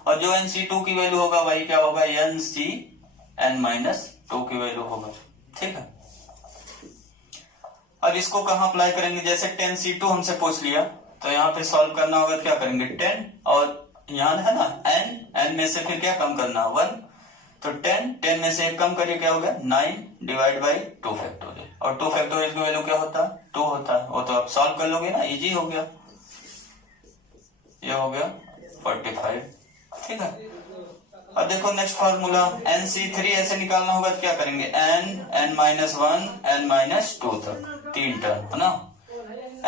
और जो nc2 की वैल्यू होगा वही क्या होगा, nCn-2 की वैल्यू होगा, ठीक है। अब इसको कहाँ अप्लाई करेंगे, जैसे 10C2 हमसे पूछ लिया, तो यहाँ पे सॉल्व करना होगा, क्या करेंगे 10, और यहाँ है ना n में से फिर क्या कम करना 1, तो 10 में से एक कम करिए, क्या हो गया 9 डिवाइड बाई 2 फैक्टोरियल, और 2 फैक्टोरियल की वैल्यू क्या होता है 2 होता है, वो तो आप सॉल्व कर लोगे ना, इजी हो गया, ये हो गया 45, ठीक है। अब देखो नेक्स्ट फार्मूला nc3 ऐसे निकालना होगा, तो क्या करेंगे n-1 n-2 तक 3 टर्म, है ना,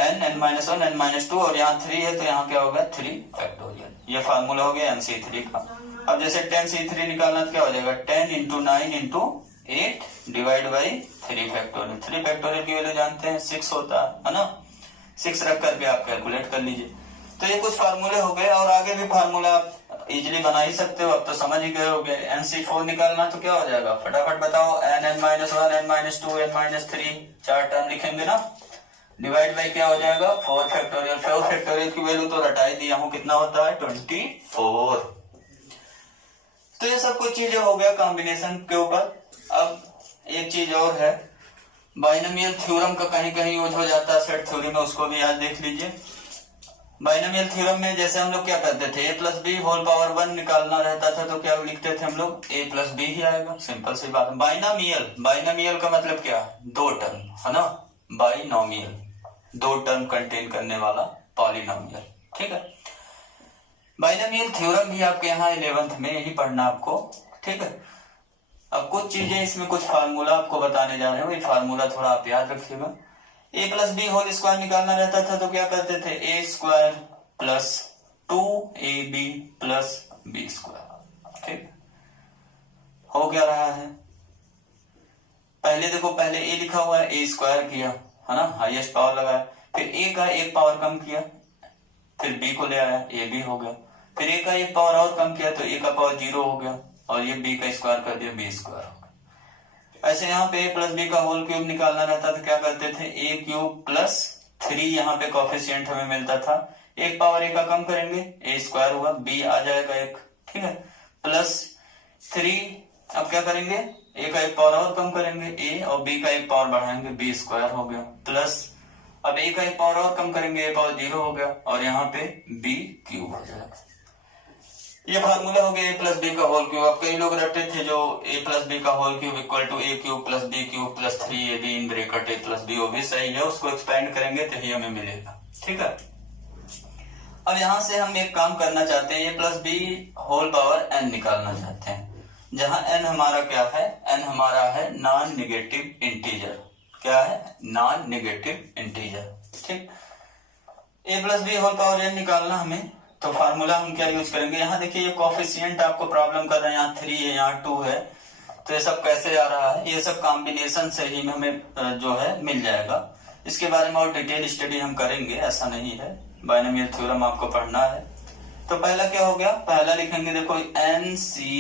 n-1 n-2, और यहाँ 3 है तो यहाँ क्या होगा 3 फैक्टोरियल, ये फार्मूला हो गया nc3 का। अब जैसे 10c3 निकालना तो क्या हो जाएगा 10 into 9 into 8 divide by 3 factorial, 3 factorial की वैल्यू जानते हैं 6 होता है ना, 6 रख करके आप कैलकुलेट कर लीजिए। तो ये कुछ फार्मूले हो गए, और आगे भी फार्मूला आप इजिली बना ही सकते हो, अब तो समझ ही गए होगे। nc4 निकालना तो क्या हो जाएगा, फटाफट बताओ, n-1 n-2 n-3 4 टर्म लिखेंगे ना, डिवाइड बाई क्या हो जाएगा 4 फैक्टोरियल, 4 फैक्टोरियल की वैल्यू तो रटा ही दिया हूं, कितना होता है 24। तो ये सब कुछ चीजें हो गया कॉम्बिनेशन के ऊपर। अब एक चीज और है, बाइनोमियल थ्योरम का कहीं कहीं यूज हो जाता है सेट थ्योरी में, उसको भी आज देख लीजिए। बाइनोमियल थ्योरम में जैसे हम लोग क्या करते थे, a plus b whole power 1 निकालना रहता था, तो क्या लिखते थे हम लोग, a प्लस बी ही आएगा, सिंपल सी बात। बाइनोमियल का मतलब क्या, 2 टर्म, है ना, बाइनोमियल 2 टर्म कंटेन करने वाला पॉलिनोमियल, ठीक है। बाइनोमियल थ्योरम भी आपके यहाँ 11th में ही पढ़ना आपको, ठीक है। अब कुछ चीजें इसमें, कुछ फार्मूला आपको बताने जा रहे हैं, ये फार्मूला थोड़ा आप याद रखिएगा। a plus b whole square निकालना रहता था, तो क्या करते थे a square plus 2ab plus b square, ठीक हो क्या रहा है। पहले देखो, पहले a लिखा हुआ है, a स्क्वायर किया, है ना, हाईएस्ट पावर लगाया, फिर a का एक पावर कम किया, फिर b को ले आया, a b हो गया, फिर a का एक पावर और कम किया तो a का पावर 0 हो गया, और ये b का स्क्वायर कर दिया, b स्क्वायर हो गया। ऐसे यहाँ पे a प्लस बी का होल क्यूब निकालना रहता था, क्या करते थे a क्यूब प्लस 3, यहाँ पे कोफिशिएंट हमें मिलता था, एक पावर a का कम करेंगे, a स्क्वायर हुआ, b आ जाएगा एक, ठीक है, प्लस 3, अब क्या करेंगे a का एक पावर और कम करेंगे a, और b का एक पावर बढ़ाएंगे, b स्क्वायर हो गया, प्लस अब a का एक पावर और कम करेंगे, a पावर 0 हो गया, और यहाँ पे b क्यूब हो जाएगा। ये फार्मूला हो गया a प्लस बी का होल क्यूब। अब कई लोग रटते थे जो a प्लस बी का whole cube equal to a cube plus b cube plus 3ab in bracket a plus b, वो भी सही है, उसको एक्सपेंड करेंगे तो ही हमें मिलेगा। ठीक है, अब यहां से हम एक काम करना चाहते हैं, a plus b whole power n निकालना चाहते हैं, जहां n हमारा क्या है, n हमारा है नॉन नेगेटिव इंटीजर। क्या है? Non negative integer. ठीक, a plus b whole power n निकालना हमें, तो फार्मूला हम क्या यूज करेंगे, यहाँ देखिए ये कोफिशिएंट आपको प्रॉब्लम कर रहे हैं, यहाँ 3 है यहाँ 2 है, तो ये सब कैसे आ रहा है, ये सब कॉम्बिनेशन से ही हमें जो है मिल जाएगा। इसके बारे में और डिटेल स्टडी हम करेंगे, ऐसा नहीं है, बाइनोमियल थ्योरम आपको पढ़ना है। तो पहला क्या हो गया, पहला लिखेंगे देखो एन सी,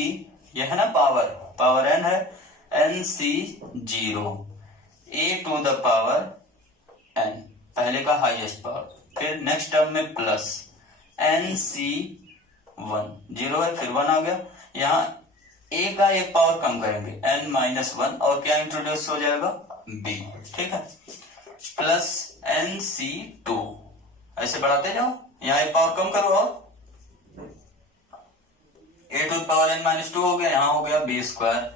ये है ना पावर n है, n C 0 a to the power n, पहले का हाईएस्ट पावर, फिर नेक्स्ट टर्म में प्लस एन सी 1, 0 है फिर 1 आ गया, यहाँ a का एक पावर कम करेंगे n माइनस 1 और क्या इंट्रोड्यूस हो जाएगा b। ठीक है, प्लस एन सी 2, ऐसे बढ़ाते जाओ, यहाँ एक पावर कम करो और a to the power n minus 2 हो गया, यहाँ हो गया b स्क्वायर।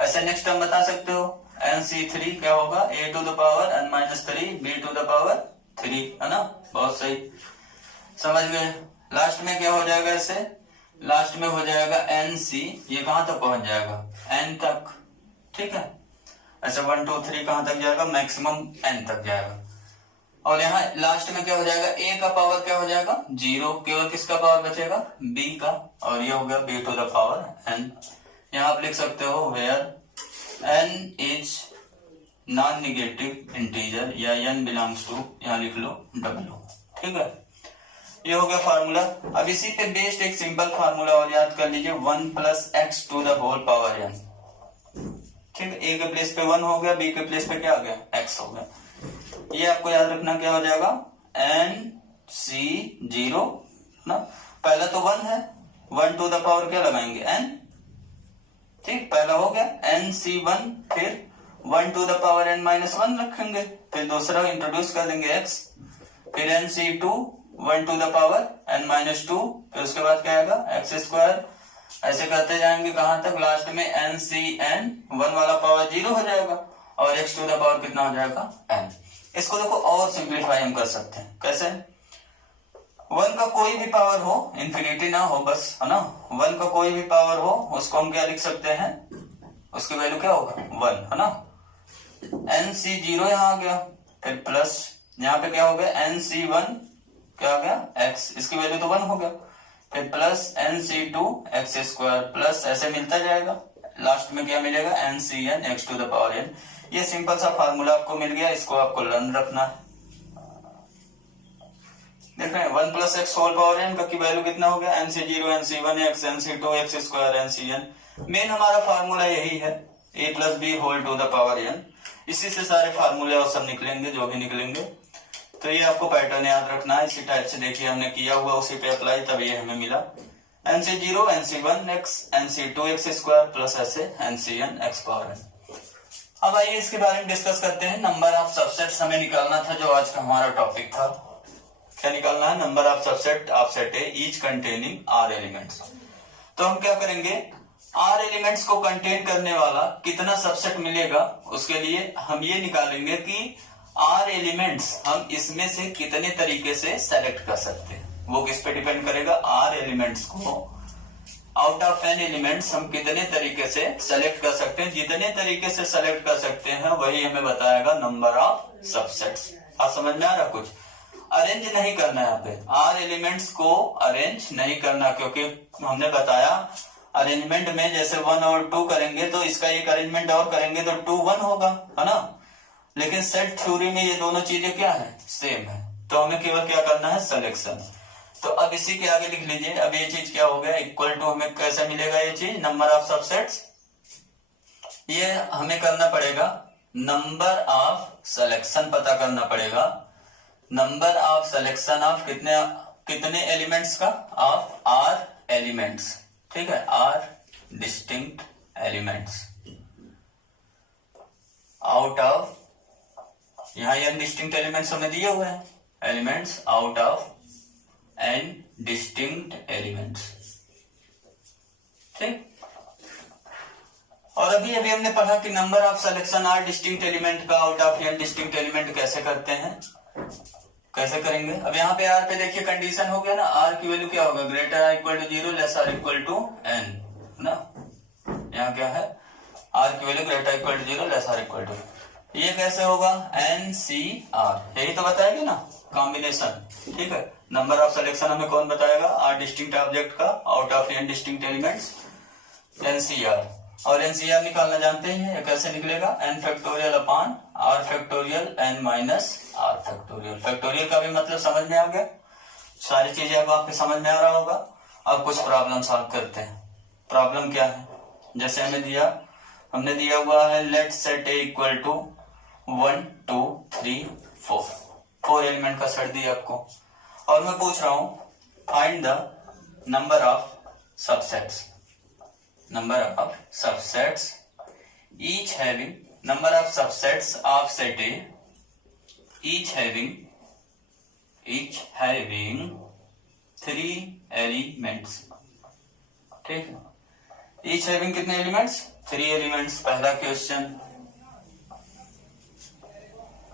ऐसे नेक्स्ट टर्म बता सकते हो, एन सी 3 क्या होगा, a to the power n minus 3 b to the power 3, है ना, बहुत सही, समझ गए। लास्ट में क्या हो जाएगा, ऐसे लास्ट में हो जाएगा एन सी, ये कहां तक पहुंच जाएगा n तक। ठीक है, ऐसे 1 2 3 कहां तक जाएगा, मैक्सिमम n तक जाएगा। और यहाँ लास्ट में क्या हो जाएगा, a का पावर क्या हो जाएगा 0, केवल किसका पावर बचेगा b का, और ये हो गया b to the power n। यहाँ आप लिख सकते हो where n is non negative integer, या n बिलोंग्स टू, यहाँ लिख लो w। ठीक है, ये हो गया फार्मूला। अब इसी पे बेस्ड एक सिंपल फार्मूला और याद कर लीजिए, 1 plus x to the whole power n। ठीक है, a के प्लेस पे 1 हो गया, b के प्लेस पे क्या आ गया x हो गया। ये आपको याद रखना क्या हो जाएगा, एन सी 0 ना, पहला तो 1 है, 1 टू द पावर क्या लगाएंगे n। ठीक, पहला हो गया एन सी 1, फिर 1 to the power n minus 1 रखेंगे, फिर दूसरा इंट्रोड्यूस कर देंगे x, फिर n C 2 1 to the power n minus 2, फिर उसके बाद क्या आएगा एक्स स्क्वायर। ऐसे करते जाएंगे कहां तक, लास्ट में एन सी एन 1 वाला पावर 0 हो जाएगा और x टू द पावर कितना हो जाएगा n। इसको देखो और सिंप्लीफाई हम कर सकते हैं, कैसे, 1 का कोई भी पावर हो, इंफिनिटी ना हो बस, है ना, 1 का कोई भी पावर हो, उसको हम क्या लिख सकते हैं, उसकी वैल्यू क्या होगा 1, है ना, एन सी 0 यहाँ आ गया, फिर प्लस यहाँ पे क्या हो गया एन सी 1 क्या आ गया x, इसकी वैल्यू तो 1 हो गया, फिर प्लस एन सी 2 एक्स स्क्वायर, प्लस ऐसे मिलता जाएगा, लास्ट में क्या मिलेगा n C n x to the power n। ये सिंपल सा फार्मूला आपको मिल गया, इसको आपको लर्न रखना है। देख रहे हैं 1 plus x whole power n का की वैल्यू कितना हो गया, एन सी 0 एन सी 1 एक्स एन सी 2 एक्स स्क्वायर एन सी एन। मेन हमारा फार्मूला यही है, a plus b whole to the power n, इसी से सारे फार्मूले और सब निकलेंगे जो भी निकलेंगे। तो ये आपको पैटर्न याद रखना है, इसी टाइप से देखिए हमने किया हुआ उसी पे अप्लाई, तब ये हमें मिला एन सी 0 एन सी 1 एक्स एन सी 2 एक्स स्क्वायर प्लस ऐसे एन सी एन एक्स पावर n। अब आइए इसके बारे में डिस्कस करते हैं। नंबर ऑफ सबसेट्स हमें निकालना था, जो आज का हमारा टॉपिक था। क्या निकालना है, number of subset of set a each containing r elements. तो हम क्या करेंगे, आर एलिमेंट्स को कंटेन करने वाला कितना सबसेट मिलेगा, उसके लिए हम ये निकालेंगे कि आर एलिमेंट्स हम इसमें से कितने तरीके से सेलेक्ट कर सकते हैं। वो किस पे डिपेंड करेगा, आर एलिमेंट्स को आउट ऑफ एन एलिमेंट्स हम कितने तरीके से सेलेक्ट कर सकते हैं। जितने तरीके से सेलेक्ट कर सकते हैं वही हमें बताएगा नंबर ऑफ सबसेट्स। आप समझ में आ रहा, कुछ अरेंज नहीं करना है यहाँ पे, आर एलिमेंट्स को अरेंज नहीं करना, क्योंकि हमने बताया अरेंजमेंट में जैसे 1 और 2 करेंगे तो इसका एक अरेंजमेंट और करेंगे तो 2 1 होगा, है ना, लेकिन सेट थ्योरी में ये दोनों चीजें क्या है, सेम है। तो हमें केवल क्या करना है, सिलेक्शन। तो अब इसी के आगे लिख लीजिए, अब ये चीज क्या हो गया, इक्वल टू हमें कैसे मिलेगा ये चीज, नंबर ऑफ सबसेट्स, ये हमें करना पड़ेगा नंबर ऑफ सिलेक्शन पता करना पड़ेगा, नंबर ऑफ सिलेक्शन ऑफ कितने एलिमेंट्स का, ऑफ आर एलिमेंट्स। ठीक है, R distinct elements out of, यहाँ एन डिस्टिंक्ट एलिमेंट्स हमें दिए हुए हैं, elements out of n distinct elements. ठीक, और अभी अभी हमने पढ़ा कि number of selection R distinct element का out of n distinct element कैसे करते हैं, कैसे करेंगे। अब यहाँ पे आर पे देखिए कंडीशन हो गया ना, आर की वैल्यू क्या होगा, greater or equal to 0 less or equal to n ना। यहाँ क्या है, आर की value greater equal to 0 less or equal to, ये कैसे होगा, एन सी आर, यही तो बताएगी ना कॉम्बिनेशन। ठीक है, नंबर ऑफ सिलेक्शन हमें कौन बताएगा, आर डिस्टिंक्ट ऑब्जेक्ट का out of n distinct elements, nCr. और एनसीआर निकालना जानते ही है, कैसे निकलेगा, n factorial upon r factorial n minus r factorial. Factorial का भी मतलब समझ में आ गया, सारी चीजें अब आपके समझ में आ रहा होगा। अब कुछ प्रॉब्लम सॉल्व करते हैं। प्रॉब्लम क्या है, जैसे हमने दिया हुआ है let set a equal to 1 2 3 4, 4 element का सेट दिया आपको, और मैं पूछ रहा हूं find the number of subsets, number of subsets each having number of subsets of set A each having 3 elements। ठीक है, each having कितने एलिमेंट्स, 3 एलिमेंट्स। पहला क्वेश्चन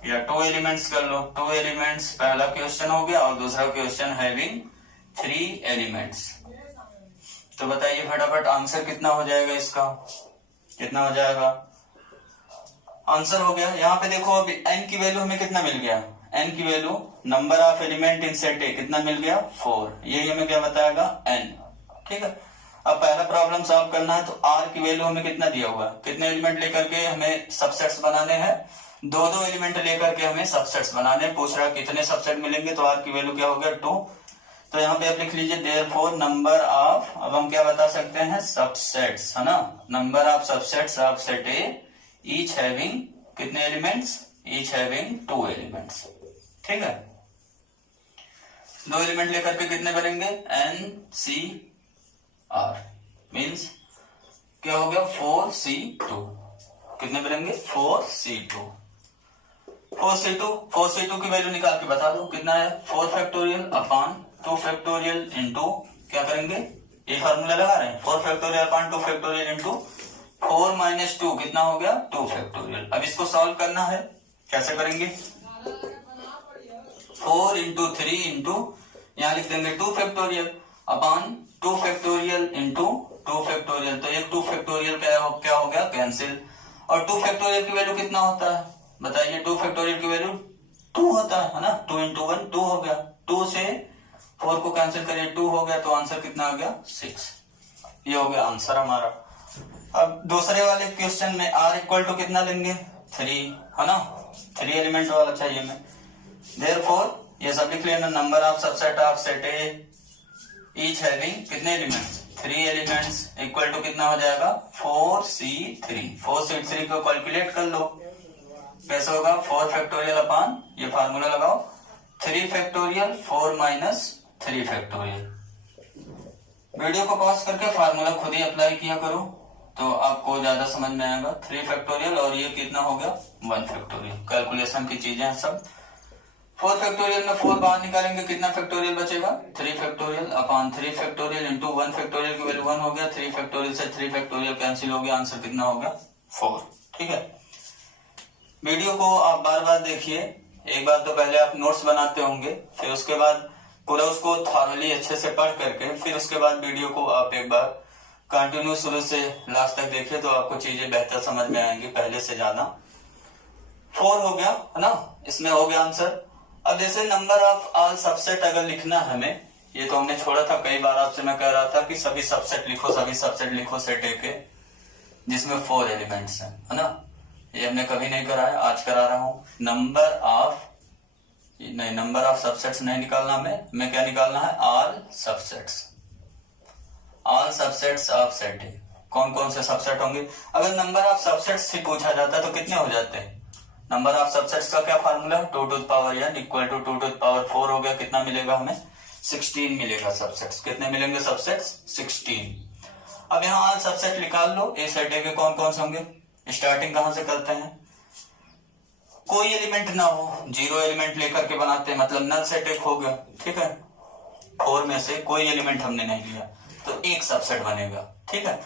या 2 एलिमेंट्स कर लो, 2 एलिमेंट्स पहला क्वेश्चन हो गया, और दूसरा क्वेश्चन हैविंग 3 एलिमेंट्स। तो बताइए फटाफट आंसर कितना हो जाएगा इसका, कितना हो जाएगा, आंसर हो गया। यहाँ पे देखो अभी n की वैल्यू हमें कितना मिल गया, n की value number of element in set ए कितना मिल गया, 4, यही हमें क्या बताएगा, n। ठीक है, अब पहला प्रॉब्लम सॉल्व करना है, तो r की वैल्यू हमें कितना दिया हुआ है, कितने एलिमेंट लेकर के हमें सबसेट्स बनाने हैं, 2 एलिमेंट लेकर के हमें सबसेट्स बनाने, पूछ रहा कितने सबसेट मिलेंगे, तो r की वैल्यू क्या हो गया 2। तो यहाँ पे आप लिख लीजिए देयरफॉर नंबर ऑफ, अब हम क्या बता सकते हैं, सबसेट्स है ना, number of subsets of set a each having कितने एलिमेंट्स, ईच हैविंग 2 एलिमेंट्स। ठीक है, 2 एलिमेंट लेकर के कितने बनेंगे, एन सी आर, मीन्स क्या हो गया 4C2, कितने बनेंगे 4C2। 4C2 की वैल्यू निकाल के बता दो कितना है, 4 फैक्टोरियल अपॉन 2 फैक्टोरियल इंटू क्या करेंगे, ये फार्मूला लगा रहे हैं, 4 factorial upon 2 factorial into 4 minus 2 कितना हो गया 2 फैक्टोरियल। अब इसको सॉल्व करना है, कैसे करेंगे, 4 इंटू 3 इंटू यहाँ लिख देंगे 2 factorial upon 2 factorial into 2 factorial, तो एक 2 फैक्टोरियल क्या हो गया कैंसिल। और 2 फैक्टोरियल की वैल्यू कितना होता है बताइए, 2 फैक्टोरियल की वैल्यू 2 होता है ना, 2 इंटू 1 2 हो गया, 2 से 4 को कैंसिल करिए 2 हो गया, तो आंसर कितना आ गया 6, ये हो गया आंसर हमारा। अब दूसरे वाले क्वेश्चन में r इक्वल टू कितना लेंगे 3 है ना, 3 एलिमेंट वाला चाहिए हमें, देयरफॉर ये सब लिख लेना, number of subset of set a each having कितने एलिमेंट्स 3 एलिमेंट्स इक्वल टू कितना हो जाएगा 4C3। 4C3 को कैलकुलेट कर लो, कैसे होगा 4 फैक्टोरियल अपॉन ये फार्मूला लगाओ 3 फैक्टोरियल 4 माइनस 3 फैक्टोरियल। वीडियो को पॉज करके फार्मूला खुद ही अप्लाई किया करो तो आपको ज्यादा समझ में आएगा। 3 फैक्टोरियल और ये कितना हो गया 1 फैक्टोरियल, कैलकुलेशन की चीजें हैं सब। 4 फैक्टोरियल में 4 बाहर निकालेंगे कितना फैक्टोरियल बचेगा 3 factorial upon 3 factorial into 1 factorial की वैल्यू 1 हो गया, 3 फैक्टोरियल से 3 फैक्टोरियल कैंसिल हो गया, आंसर कितना हो गया 4। ठीक है, वीडियो को आप बार बार देखिए, एक बार तो पहले आप नोट्स बनाते होंगे, फिर उसके बाद पूरा उसको थॉरली अच्छे से पढ़ करके फिर उसके बाद वीडियो को आप एक बार कंटिन्यू शुरू से लास्ट तक देखिए तो आपको चीजें बेहतर समझ में आएंगी पहले से ज्यादा। 4 हो गया है ना, इसमें हो गया आंसर। अब जैसे नंबर ऑफ ऑल सबसेट अगर लिखना है हमें, ये तो हमने छोड़ा था कई बार आपसे, मैं कह रहा था कि सभी सबसेट लिखो सेट ए के जिसमें 4 एलिमेंट्स हैं, है ना, ये हमने कभी नहीं करा है, आज करा रहा हूं। नंबर ऑफ सबसेट्स नहीं निकालना हमें क्या निकालना है ऑल सबसेट्स ऑफ सेट ए। कौन कौन से सबसेट होंगे, अगर नंबर ऑफ सबसेट्स ही पूछा जाता तो कितने हो जाते हैं, नंबर ऑफ सबसेट्स का क्या फार्मूला है 2 to the power n equal to 2 to the power 4 हो गया, कितना मिलेगा हमें 16 मिलेगा सबसेट्स, कितने मिलेंगे सबसेट्स 16। अब यहाँ ऑल सबसेट निकाल लो, ए सेट ए के कौन कौन से होंगे, स्टार्टिंग कहां से करते हैं, कोई एलिमेंट ना हो 0 एलिमेंट लेकर के बनाते हैं, मतलब नल सेट एक हो गया। ठीक है, 4 में से कोई एलिमेंट हमने नहीं लिया तो एक सबसेट बनेगा। ठीक है,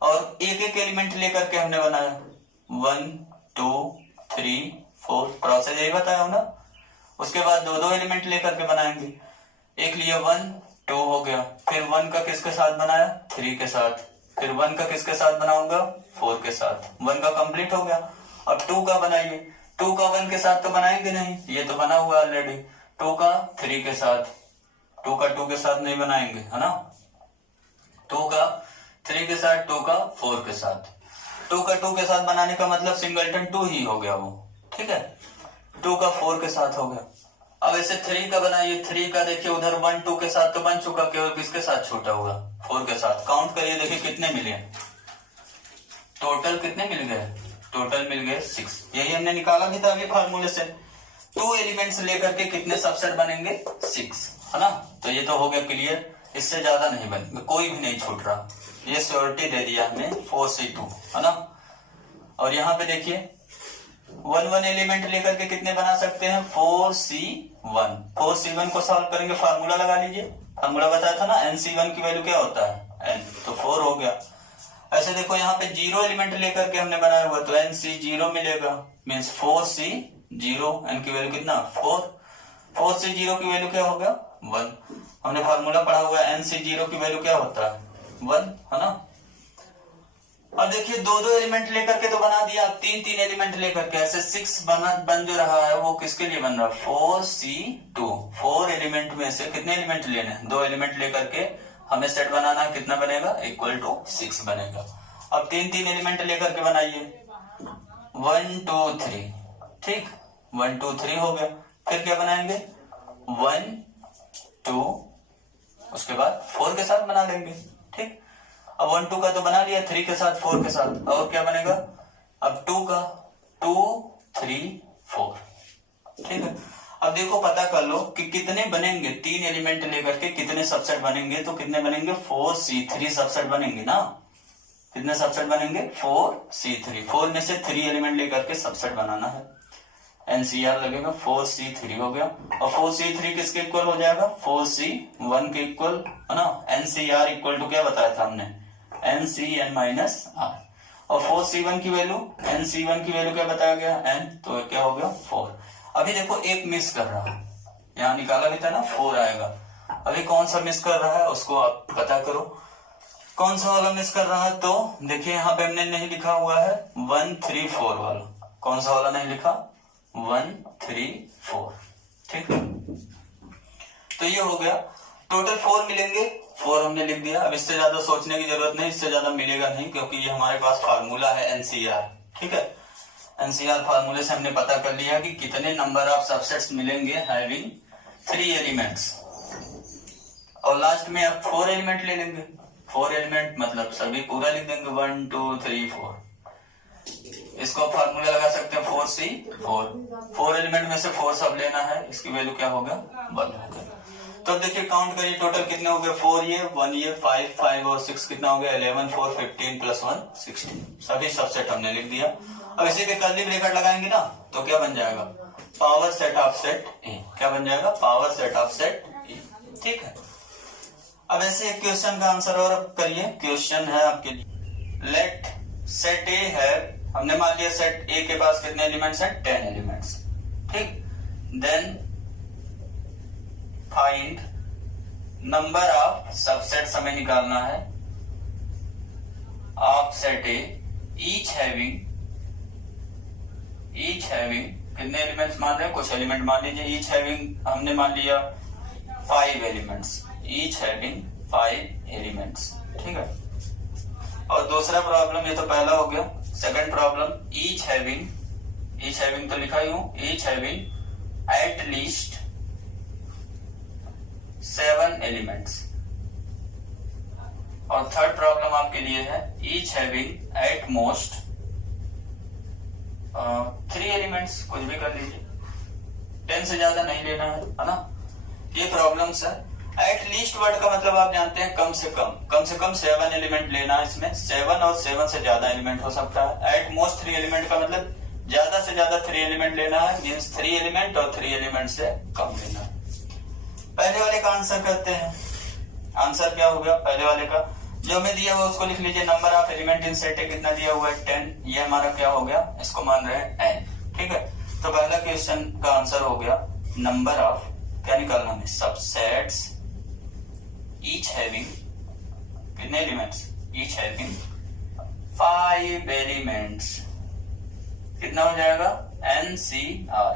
और एक एक एलिमेंट लेकर के हमने बनाया 1 2 3 4, प्रोसेस यही बताया हो ना। उसके बाद दो दो एलिमेंट लेकर के बनाएंगे, एक लिया 1 2 हो गया, फिर 1 का किसके साथ बनाया 3 के साथ, फिर 1 का किसके साथ बनाऊंगा 4 के साथ, 1 का कंप्लीट हो गया। अब 2 का बनाइए, 2 का 1 के साथ तो बनाएंगे नहीं, ये तो बना हुआ ऑलरेडी। 2 का 3 के साथ, 2 का 2 के साथ नहीं बनाएंगे है ना, 2 का 3 के साथ, 2 का 4 के साथ। 2 का 2 के साथ बनाने का मतलब सिंगलटन 2 ही हो गया वो, ठीक है। 2 का 4 के साथ हो गया। अब ऐसे 3 का बनाइए, 3 का देखिए उधर 1 2 के साथ तो बन चुका, केवल किसके साथ छूटा हुआ 4 के साथ। काउंट करिए, देखिए कितने मिले, टोटल कितने मिल गए, टोटल मिल गए 6। यही हमने निकाला भी था अभी फार्मूले से। 2 एलिमेंट्स लेकर के कितने सबसेट बनेंगे 6, है ना। तो ये तो हो गया क्लियर, इससे ज्यादा नहीं बनेंगे, कोई भी नहीं छूट रहा, ये श्योरिटी दे दिया हमने 4C2, है ना। और यहाँ पे देखिए 1 एलिमेंट लेकर के कितने बना सकते हैं 4C1। 4C1 को सॉल्व करेंगे, फार्मूला लगा लीजिए, फार्मूला बताया था ना, NC1 की वैल्यू क्या होता है n, तो 4 हो गया। ऐसे देखो यहाँ पे 0 एलिमेंट लेकर के हमने बनाया हुआ, तो NC0 मिलेगा, मीन्स 4C0, n की वैल्यू कितना 4, 4C0 की वैल्यू क्या हो गया 1। हमने फार्मूला पढ़ा हुआ है NC0 की वैल्यू क्या होता है 1, है ना। अब देखिए 2 एलिमेंट लेकर के तो बना दिया, 3 एलिमेंट लेकर के ऐसे 6 बन जो रहा है वो किसके लिए बन रहा है 4C2। 4 एलिमेंट में से कितने एलिमेंट लेने हैं 2 एलिमेंट लेकर के हमें सेट बनाना, कितना बनेगा इक्वल टू 6 बनेगा। अब 3 एलिमेंट लेकर के बनाइए 1 2 3, ठीक 1 2 3 हो गया। फिर क्या बनाएंगे 1 2, उसके बाद 4 के साथ बना लेंगे, ठीक। अब 1 2 का तो बना लिया, 3 के साथ 4 के साथ, और क्या बनेगा अब 2 का 2 3 4, ठीक है। अब देखो पता कर लो कि कितने बनेंगे, 3 एलिमेंट लेकर के कितने सबसेट बनेंगे, तो कितने बनेंगे 4C3 सबसेट बनेंगे ना। कितने सबसेट बनेंगे 4C3, 4 में से 3 एलिमेंट लेकर के सबसेट बनाना है, NCR लगेगा 4C3 हो गया। और 4C3 किसके इक्वल हो जाएगा 4C1 के इक्वल, है ना। NCR इक्वल टू क्या बताया था हमने NCN माइनस R, और 4C1 की वैल्यू NC1 की वैल्यू क्या बताया गया N, तो क्या हो गया 4। अभी देखो एक मिस कर रहा है, यहाँ निकाला भी था ना 4 आएगा, अभी कौन सा मिस कर रहा है उसको आप पता करो, कौन सा वाला मिस कर रहा है। तो देखिए यहाँ पे हमने नहीं लिखा हुआ है 1 3 4 वाला, कौन सा वाला नहीं लिखा 1 3 4, ठीक है। तो ये हो गया, टोटल 4 मिलेंगे, 4 हमने लिख दिया। अब इससे ज्यादा सोचने की जरूरत नहीं, इससे ज्यादा मिलेगा नहीं, क्योंकि ये हमारे पास फार्मूला है NCR, ठीक है। NCR फार्मूले से हमने पता कर लिया कि कितने नंबर ऑफ सबसेट्स मिलेंगे हैविंग 3 एलिमेंट्स, और लास्ट में आप 4 एलिमेंट ले लेंगे। 4 एलिमेंट मतलब सभी पूरा लिख देंगे 1 2 3 4, इसको आप फार्मूला लगा सकते हैं 4C4। 4 एलिमेंट में से 4 सब लेना है, इसकी वैल्यू क्या होगा 1 होगा। तो अब देखिए काउंट करिए, टोटल कितने हो गए 4 ये 1 ये 5 5 और 6 कितना हो गया 11 4 15 प्लस 1 16, सभी सबसेट हमने लिख दिया। अब इसी पे कर्ली ब्रैकेट लगाएंगे ना, तो क्या बन जाएगा पावर सेट ऑफ सेट ए, क्या बन जाएगा पावर सेट ऑफ सेट ए, ठीक है। अब ऐसे एक क्वेश्चन का आंसर और करिए, क्वेश्चन है आपके लिए, लेट सेट ए है, हमने मान लिया सेट ए के पास कितने एलिमेंट्स हैं 10 एलिमेंट्स, ठीक। Then find number of subsets हमें निकालना है of set a, each having कितने एलिमेंट्स मान रहे हैं, कुछ एलिमेंट मान लीजिए, ईच हैविंग हमने मान लिया 5 एलिमेंट्स, ईच हैविंग 5 एलिमेंट्स, ठीक है। और दूसरा प्रॉब्लम, ये तो पहला हो गया, सेकंड प्रॉब्लम ईच हैविंग तो लिखा ही हूं, each having at least 7 elements. और थर्ड प्रॉब्लम आपके लिए है each having at most 3 elements, कुछ भी कर लीजिए, 10 से ज्यादा नहीं लेना है ना। ये प्रॉब्लम्स है। एट लीस्ट वर्ड का मतलब आप जानते हैं कम से कम 7 एलिमेंट लेना है, इसमें 7 और 7 से ज्यादा एलिमेंट हो सकता है। एट मोस्ट 3 एलिमेंट का मतलब ज्यादा से ज्यादा 3 एलिमेंट लेना है, मींस 3 एलिमेंट और 3 एलिमेंट से कम लेना है। पहले वाले का आंसर करते हैं, आंसर क्या हो गया पहले वाले का, जो हमें दिया हुआ उसको लिख लीजिए। Number of element in set है कितना दिया हुआ है 10, ये हमारा क्या हो गया, इसको मान रहे हैं n, ठीक है। तो पहला क्वेश्चन का आंसर हो गया नंबर ऑफ, क्या निकालना हमें, सबसेट्स ईच हैविंग, कितने एलिमेंट्स, ईच हैविंग 5 एलिमेंट्स, कितना हो जाएगा NCR।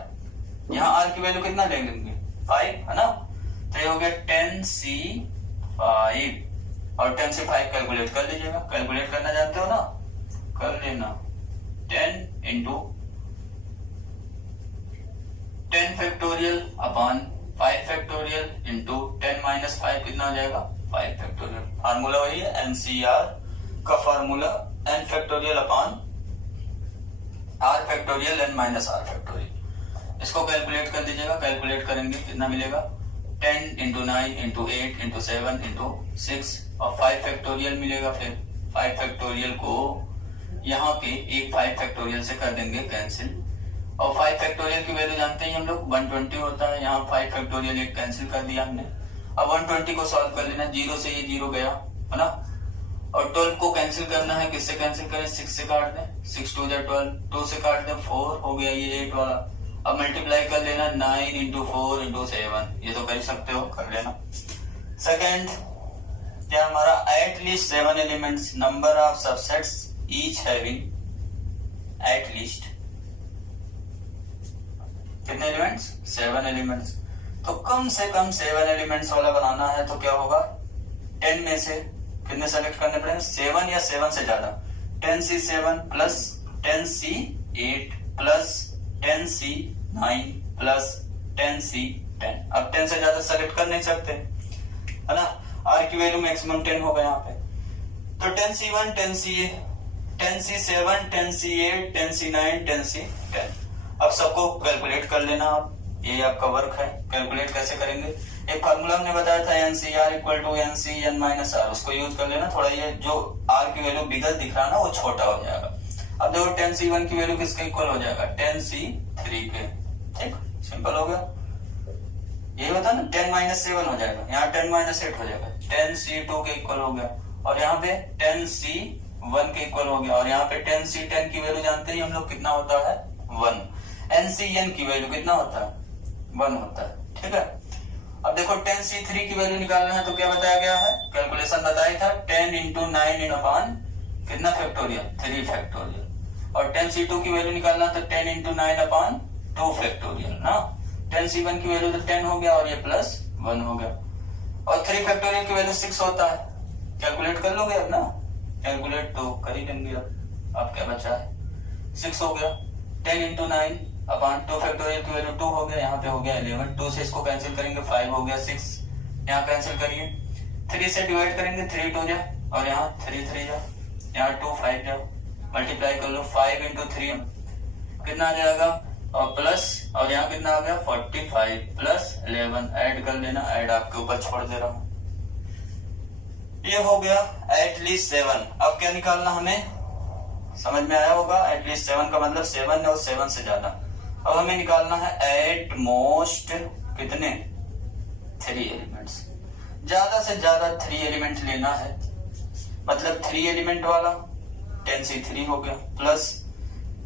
यहाँ R की वैल्यू कितना ले लेंगे 5 है ना, तो ये हो गया 10C5 और 10 से 5 कैलकुलेट कर लीजिएगा, कैलकुलेट करना जानते हो ना, कर लेना 10 into 10 factorial upon 5 factorial into 10 minus 5 कितना हो जाएगा 5 फैक्टोरियल। फार्मूला वही है NCR का formula n factorial upon r factorial n minus r factorial. इसको कैलकुलेट कर दीजिएगा, कैलकुलेट करेंगे कितना मिलेगा 10 इंटू 9 इंटू 8 इंटू 7 इंटू 6 और 5 फैक्टोरियल मिलेगा। फिर 5 फैक्टोरियल को यहाँ पे एक 5 फैक्टोरियल से कर देंगे कैंसिल, और 5 फैक्टोरियल की वैल्यू जानते हैं हम लोग 120 होता है। यहाँ 5 फैक्टोरियल एक कैंसिल कर दिया हमने। अब 120 को सॉल्व कर लेना, 0 से ये 0 गया है ना, और 12 को कैंसिल करना है, किससे कैंसिल करें, 6 से काट दें, 6 2 12, 2 से काट दें 4 हो गया ये 8 वाला। अब मल्टीप्लाई कर लेना 9 इंटू 4 इंटू 7, ये तो कर सकते हो, कर लेना। सेकेंड क्या हमारा at least 7 elements, number of subsets each having at least कितने एलिमेंट्स 7 एलिमेंट्स। तो कम से कम 7 एलिमेंट्स वाला बनाना है तो क्या होगा 10 में से कितने सेलेक्ट करने पड़ेंगे 7 या 7 से ज्यादा, 10C7 plus 10C8 plus 10C9 plus 10C10। अब 10 से ज्यादा सेलेक्ट कर नहीं सकते है ना, R की वैल्यू मैक्सिमम 10 होगा यहाँ पे। तो 10C1 10C7 10C8 10C9 10C10। अब सबको कैलकुलेट कर लेना आप, ये आपका वर्क है। कैलकुलेट कैसे करेंगे, एक फार्मूला हमने बताया था NCR equal to NCN minus R, उसको यूज कर लेना। थोड़ा ये जो R की वैल्यू बिगर दिख रहा ना वो छोटा हो जाएगा। अब देखो 10C1 की वैल्यू किसके इक्वल हो जाएगा 10C3 के, ठीक सिंपल हो गया। ये होता ना 10 माइनस 7 हो जाएगा, यहाँ 10 माइनस 8 हो जाएगा, 10C2 के इक्वल हो गया, और यहाँ पे 10C1 के इक्वल हो गया, और यहाँ पे 10C10 की वैल्यू जानते हैं हम लोग कितना होता है 1। NCN की वैल्यू कितना होता है 1 होता है, ठीक है। अब देखो 10C3 की वैल्यू निकालना है तो क्या बताया गया है, कैलकुलेशन बताया था 10 इंटू 9 इन अपॉन कितना फैक्टोरियल 3 फैक्टोरियल, और 10C2 की वैल्यू निकालना तो 10 इंटू 9 अपॉन 2 फैक्टोरियल ना। 10C1 की वैल्यू तो 10 हो गया और ये प्लस 1 हो गया, और 3 फैक्टोरियल की वैल्यू 6 होता है। कैलकुलेट कर लोगे अब ना, कैलकुलेट तो कर ही लेंगे। अब क्या बचा है 6 हो गया, 10 इंटू 9 अपॉन 2 फैक्टोरियल की वैल्यू 2 हो गया, यहाँ पे हो गया 11, 2 से इसको कैंसिल करेंगे 5 हो गया 6, यहाँ कैंसिल करिए, 3 से डिवाइड करेंगे 3 2 जा, और यहाँ 3 3 जा, यहाँ 2 5 जा, मल्टीप्लाई कर लो 5 इंटू 3 कितना आ जाएगा, और प्लस, और यहाँ कितना आ गया 45 प्लस 11, ऐड कर लेना, ऐड आपके ऊपर छोड़ दे रहा हूँ। ये हो गया एट लीस्ट 7। अब क्या निकालना हमें समझ में आया होगा, एट लीस्ट 7 का मतलब 7 और 7 से ज्यादा। अब हमें निकालना है एट मोस्ट कितने 3 एलिमेंट्स, ज्यादा से ज्यादा 3 एलिमेंट लेना है, मतलब 3 एलिमेंट वाला 10C3 हो गया, प्लस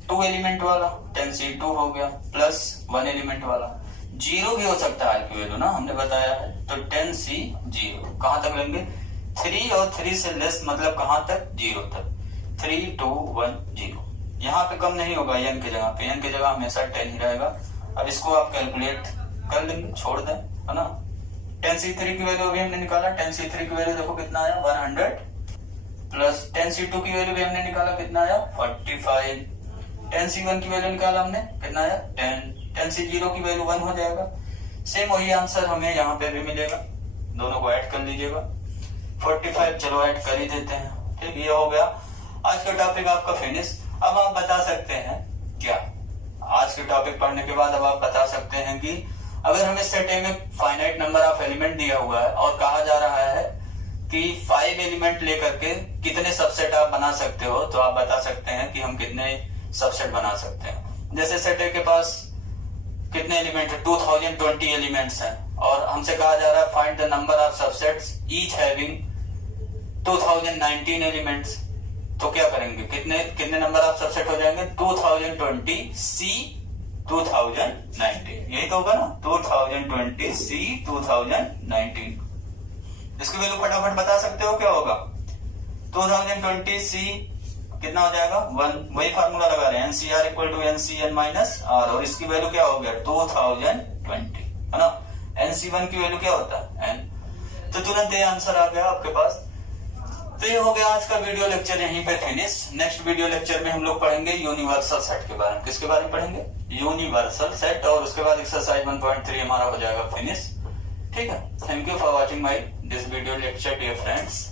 2 एलिमेंट वाला 10C2 हो गया, प्लस 1 एलिमेंट वाला। 0 भी हो सकता है की वैल्यू ना, हमने बताया है, तो 10C0 कहां तक लेंगे 3, और 3 से लेस मतलब कहां तक 0 तक, 3 2 1 0। यहाँ पे कम नहीं होगा n की जगह पे, n की जगह हमेशा 10 ही रहेगा। अब इसको आप कैलकुलेट कर लेंगे, छोड़ दें है ना। 10C3 की वैल्यू अभी हमने निकाला, 10C3 की वैल्यू देखो कितना आया 100, प्लस 10C2 की वैल्यू भी हमने निकाला कितना आया 45, 10C1 की वैल्यू निकाला हमने कितना आया 10, 10C0 की वैल्यू 1 हो जाएगा। सेम वही आंसर हमें यहाँ पे भी मिलेगा, दोनों को ऐड कर लीजिएगा 45, चलो ऐड कर ही देते हैं, ठीक। ये हो गया आज का टॉपिक आपका फिनिश। अब आप बता सकते हैं क्या, आज के टॉपिक पढ़ने के बाद अब आप बता सकते हैं कि अगर हमें सेट ए में फाइनाइट नंबर ऑफ एलिमेंट दिया हुआ है और कहा जा रहा है कि 5 एलिमेंट लेकर के कितने सबसेट आप बना सकते हो, तो आप बता सकते हैं कि हम कितने सबसेट बना सकते हैं। जैसे सेट ए के पास कितने एलिमेंट है 2020 एलिमेंट्स हैं, और हमसे कहा जा रहा है find the number of subsets each having 2019 elements, तो क्या करेंगे, कितने कितने नंबर ऑफ सबसेट हो जाएंगे, 2020 C 2019, यही तो होगा ना, 2020 C 2019। इसकी वैल्यू फटाफट बता सकते हो क्या होगा, 2020 C कितना हो जाएगा 1, वही फार्मूला लगा रहे हैं, NCR equal to NCN minus R, और इसकी वैल्यू क्या हो गया 2020, है ना। NC1 की वैल्यू क्या होता है N, तो तुरंत ये आंसर आ गया आपके पास। तो ये हो गया आज का वीडियो लेक्चर यहीं पे फिनिश। नेक्स्ट वीडियो लेक्चर में हम लोग पढ़ेंगे यूनिवर्सल सेट के बारे में। किसके बारे में पढ़ेंगे, यूनिवर्सल सेट, और उसके बाद एक्सरसाइज 1.3 हमारा हो जाएगा फिनिश। ठीक है, thank you for watching my this video lecture dear friends.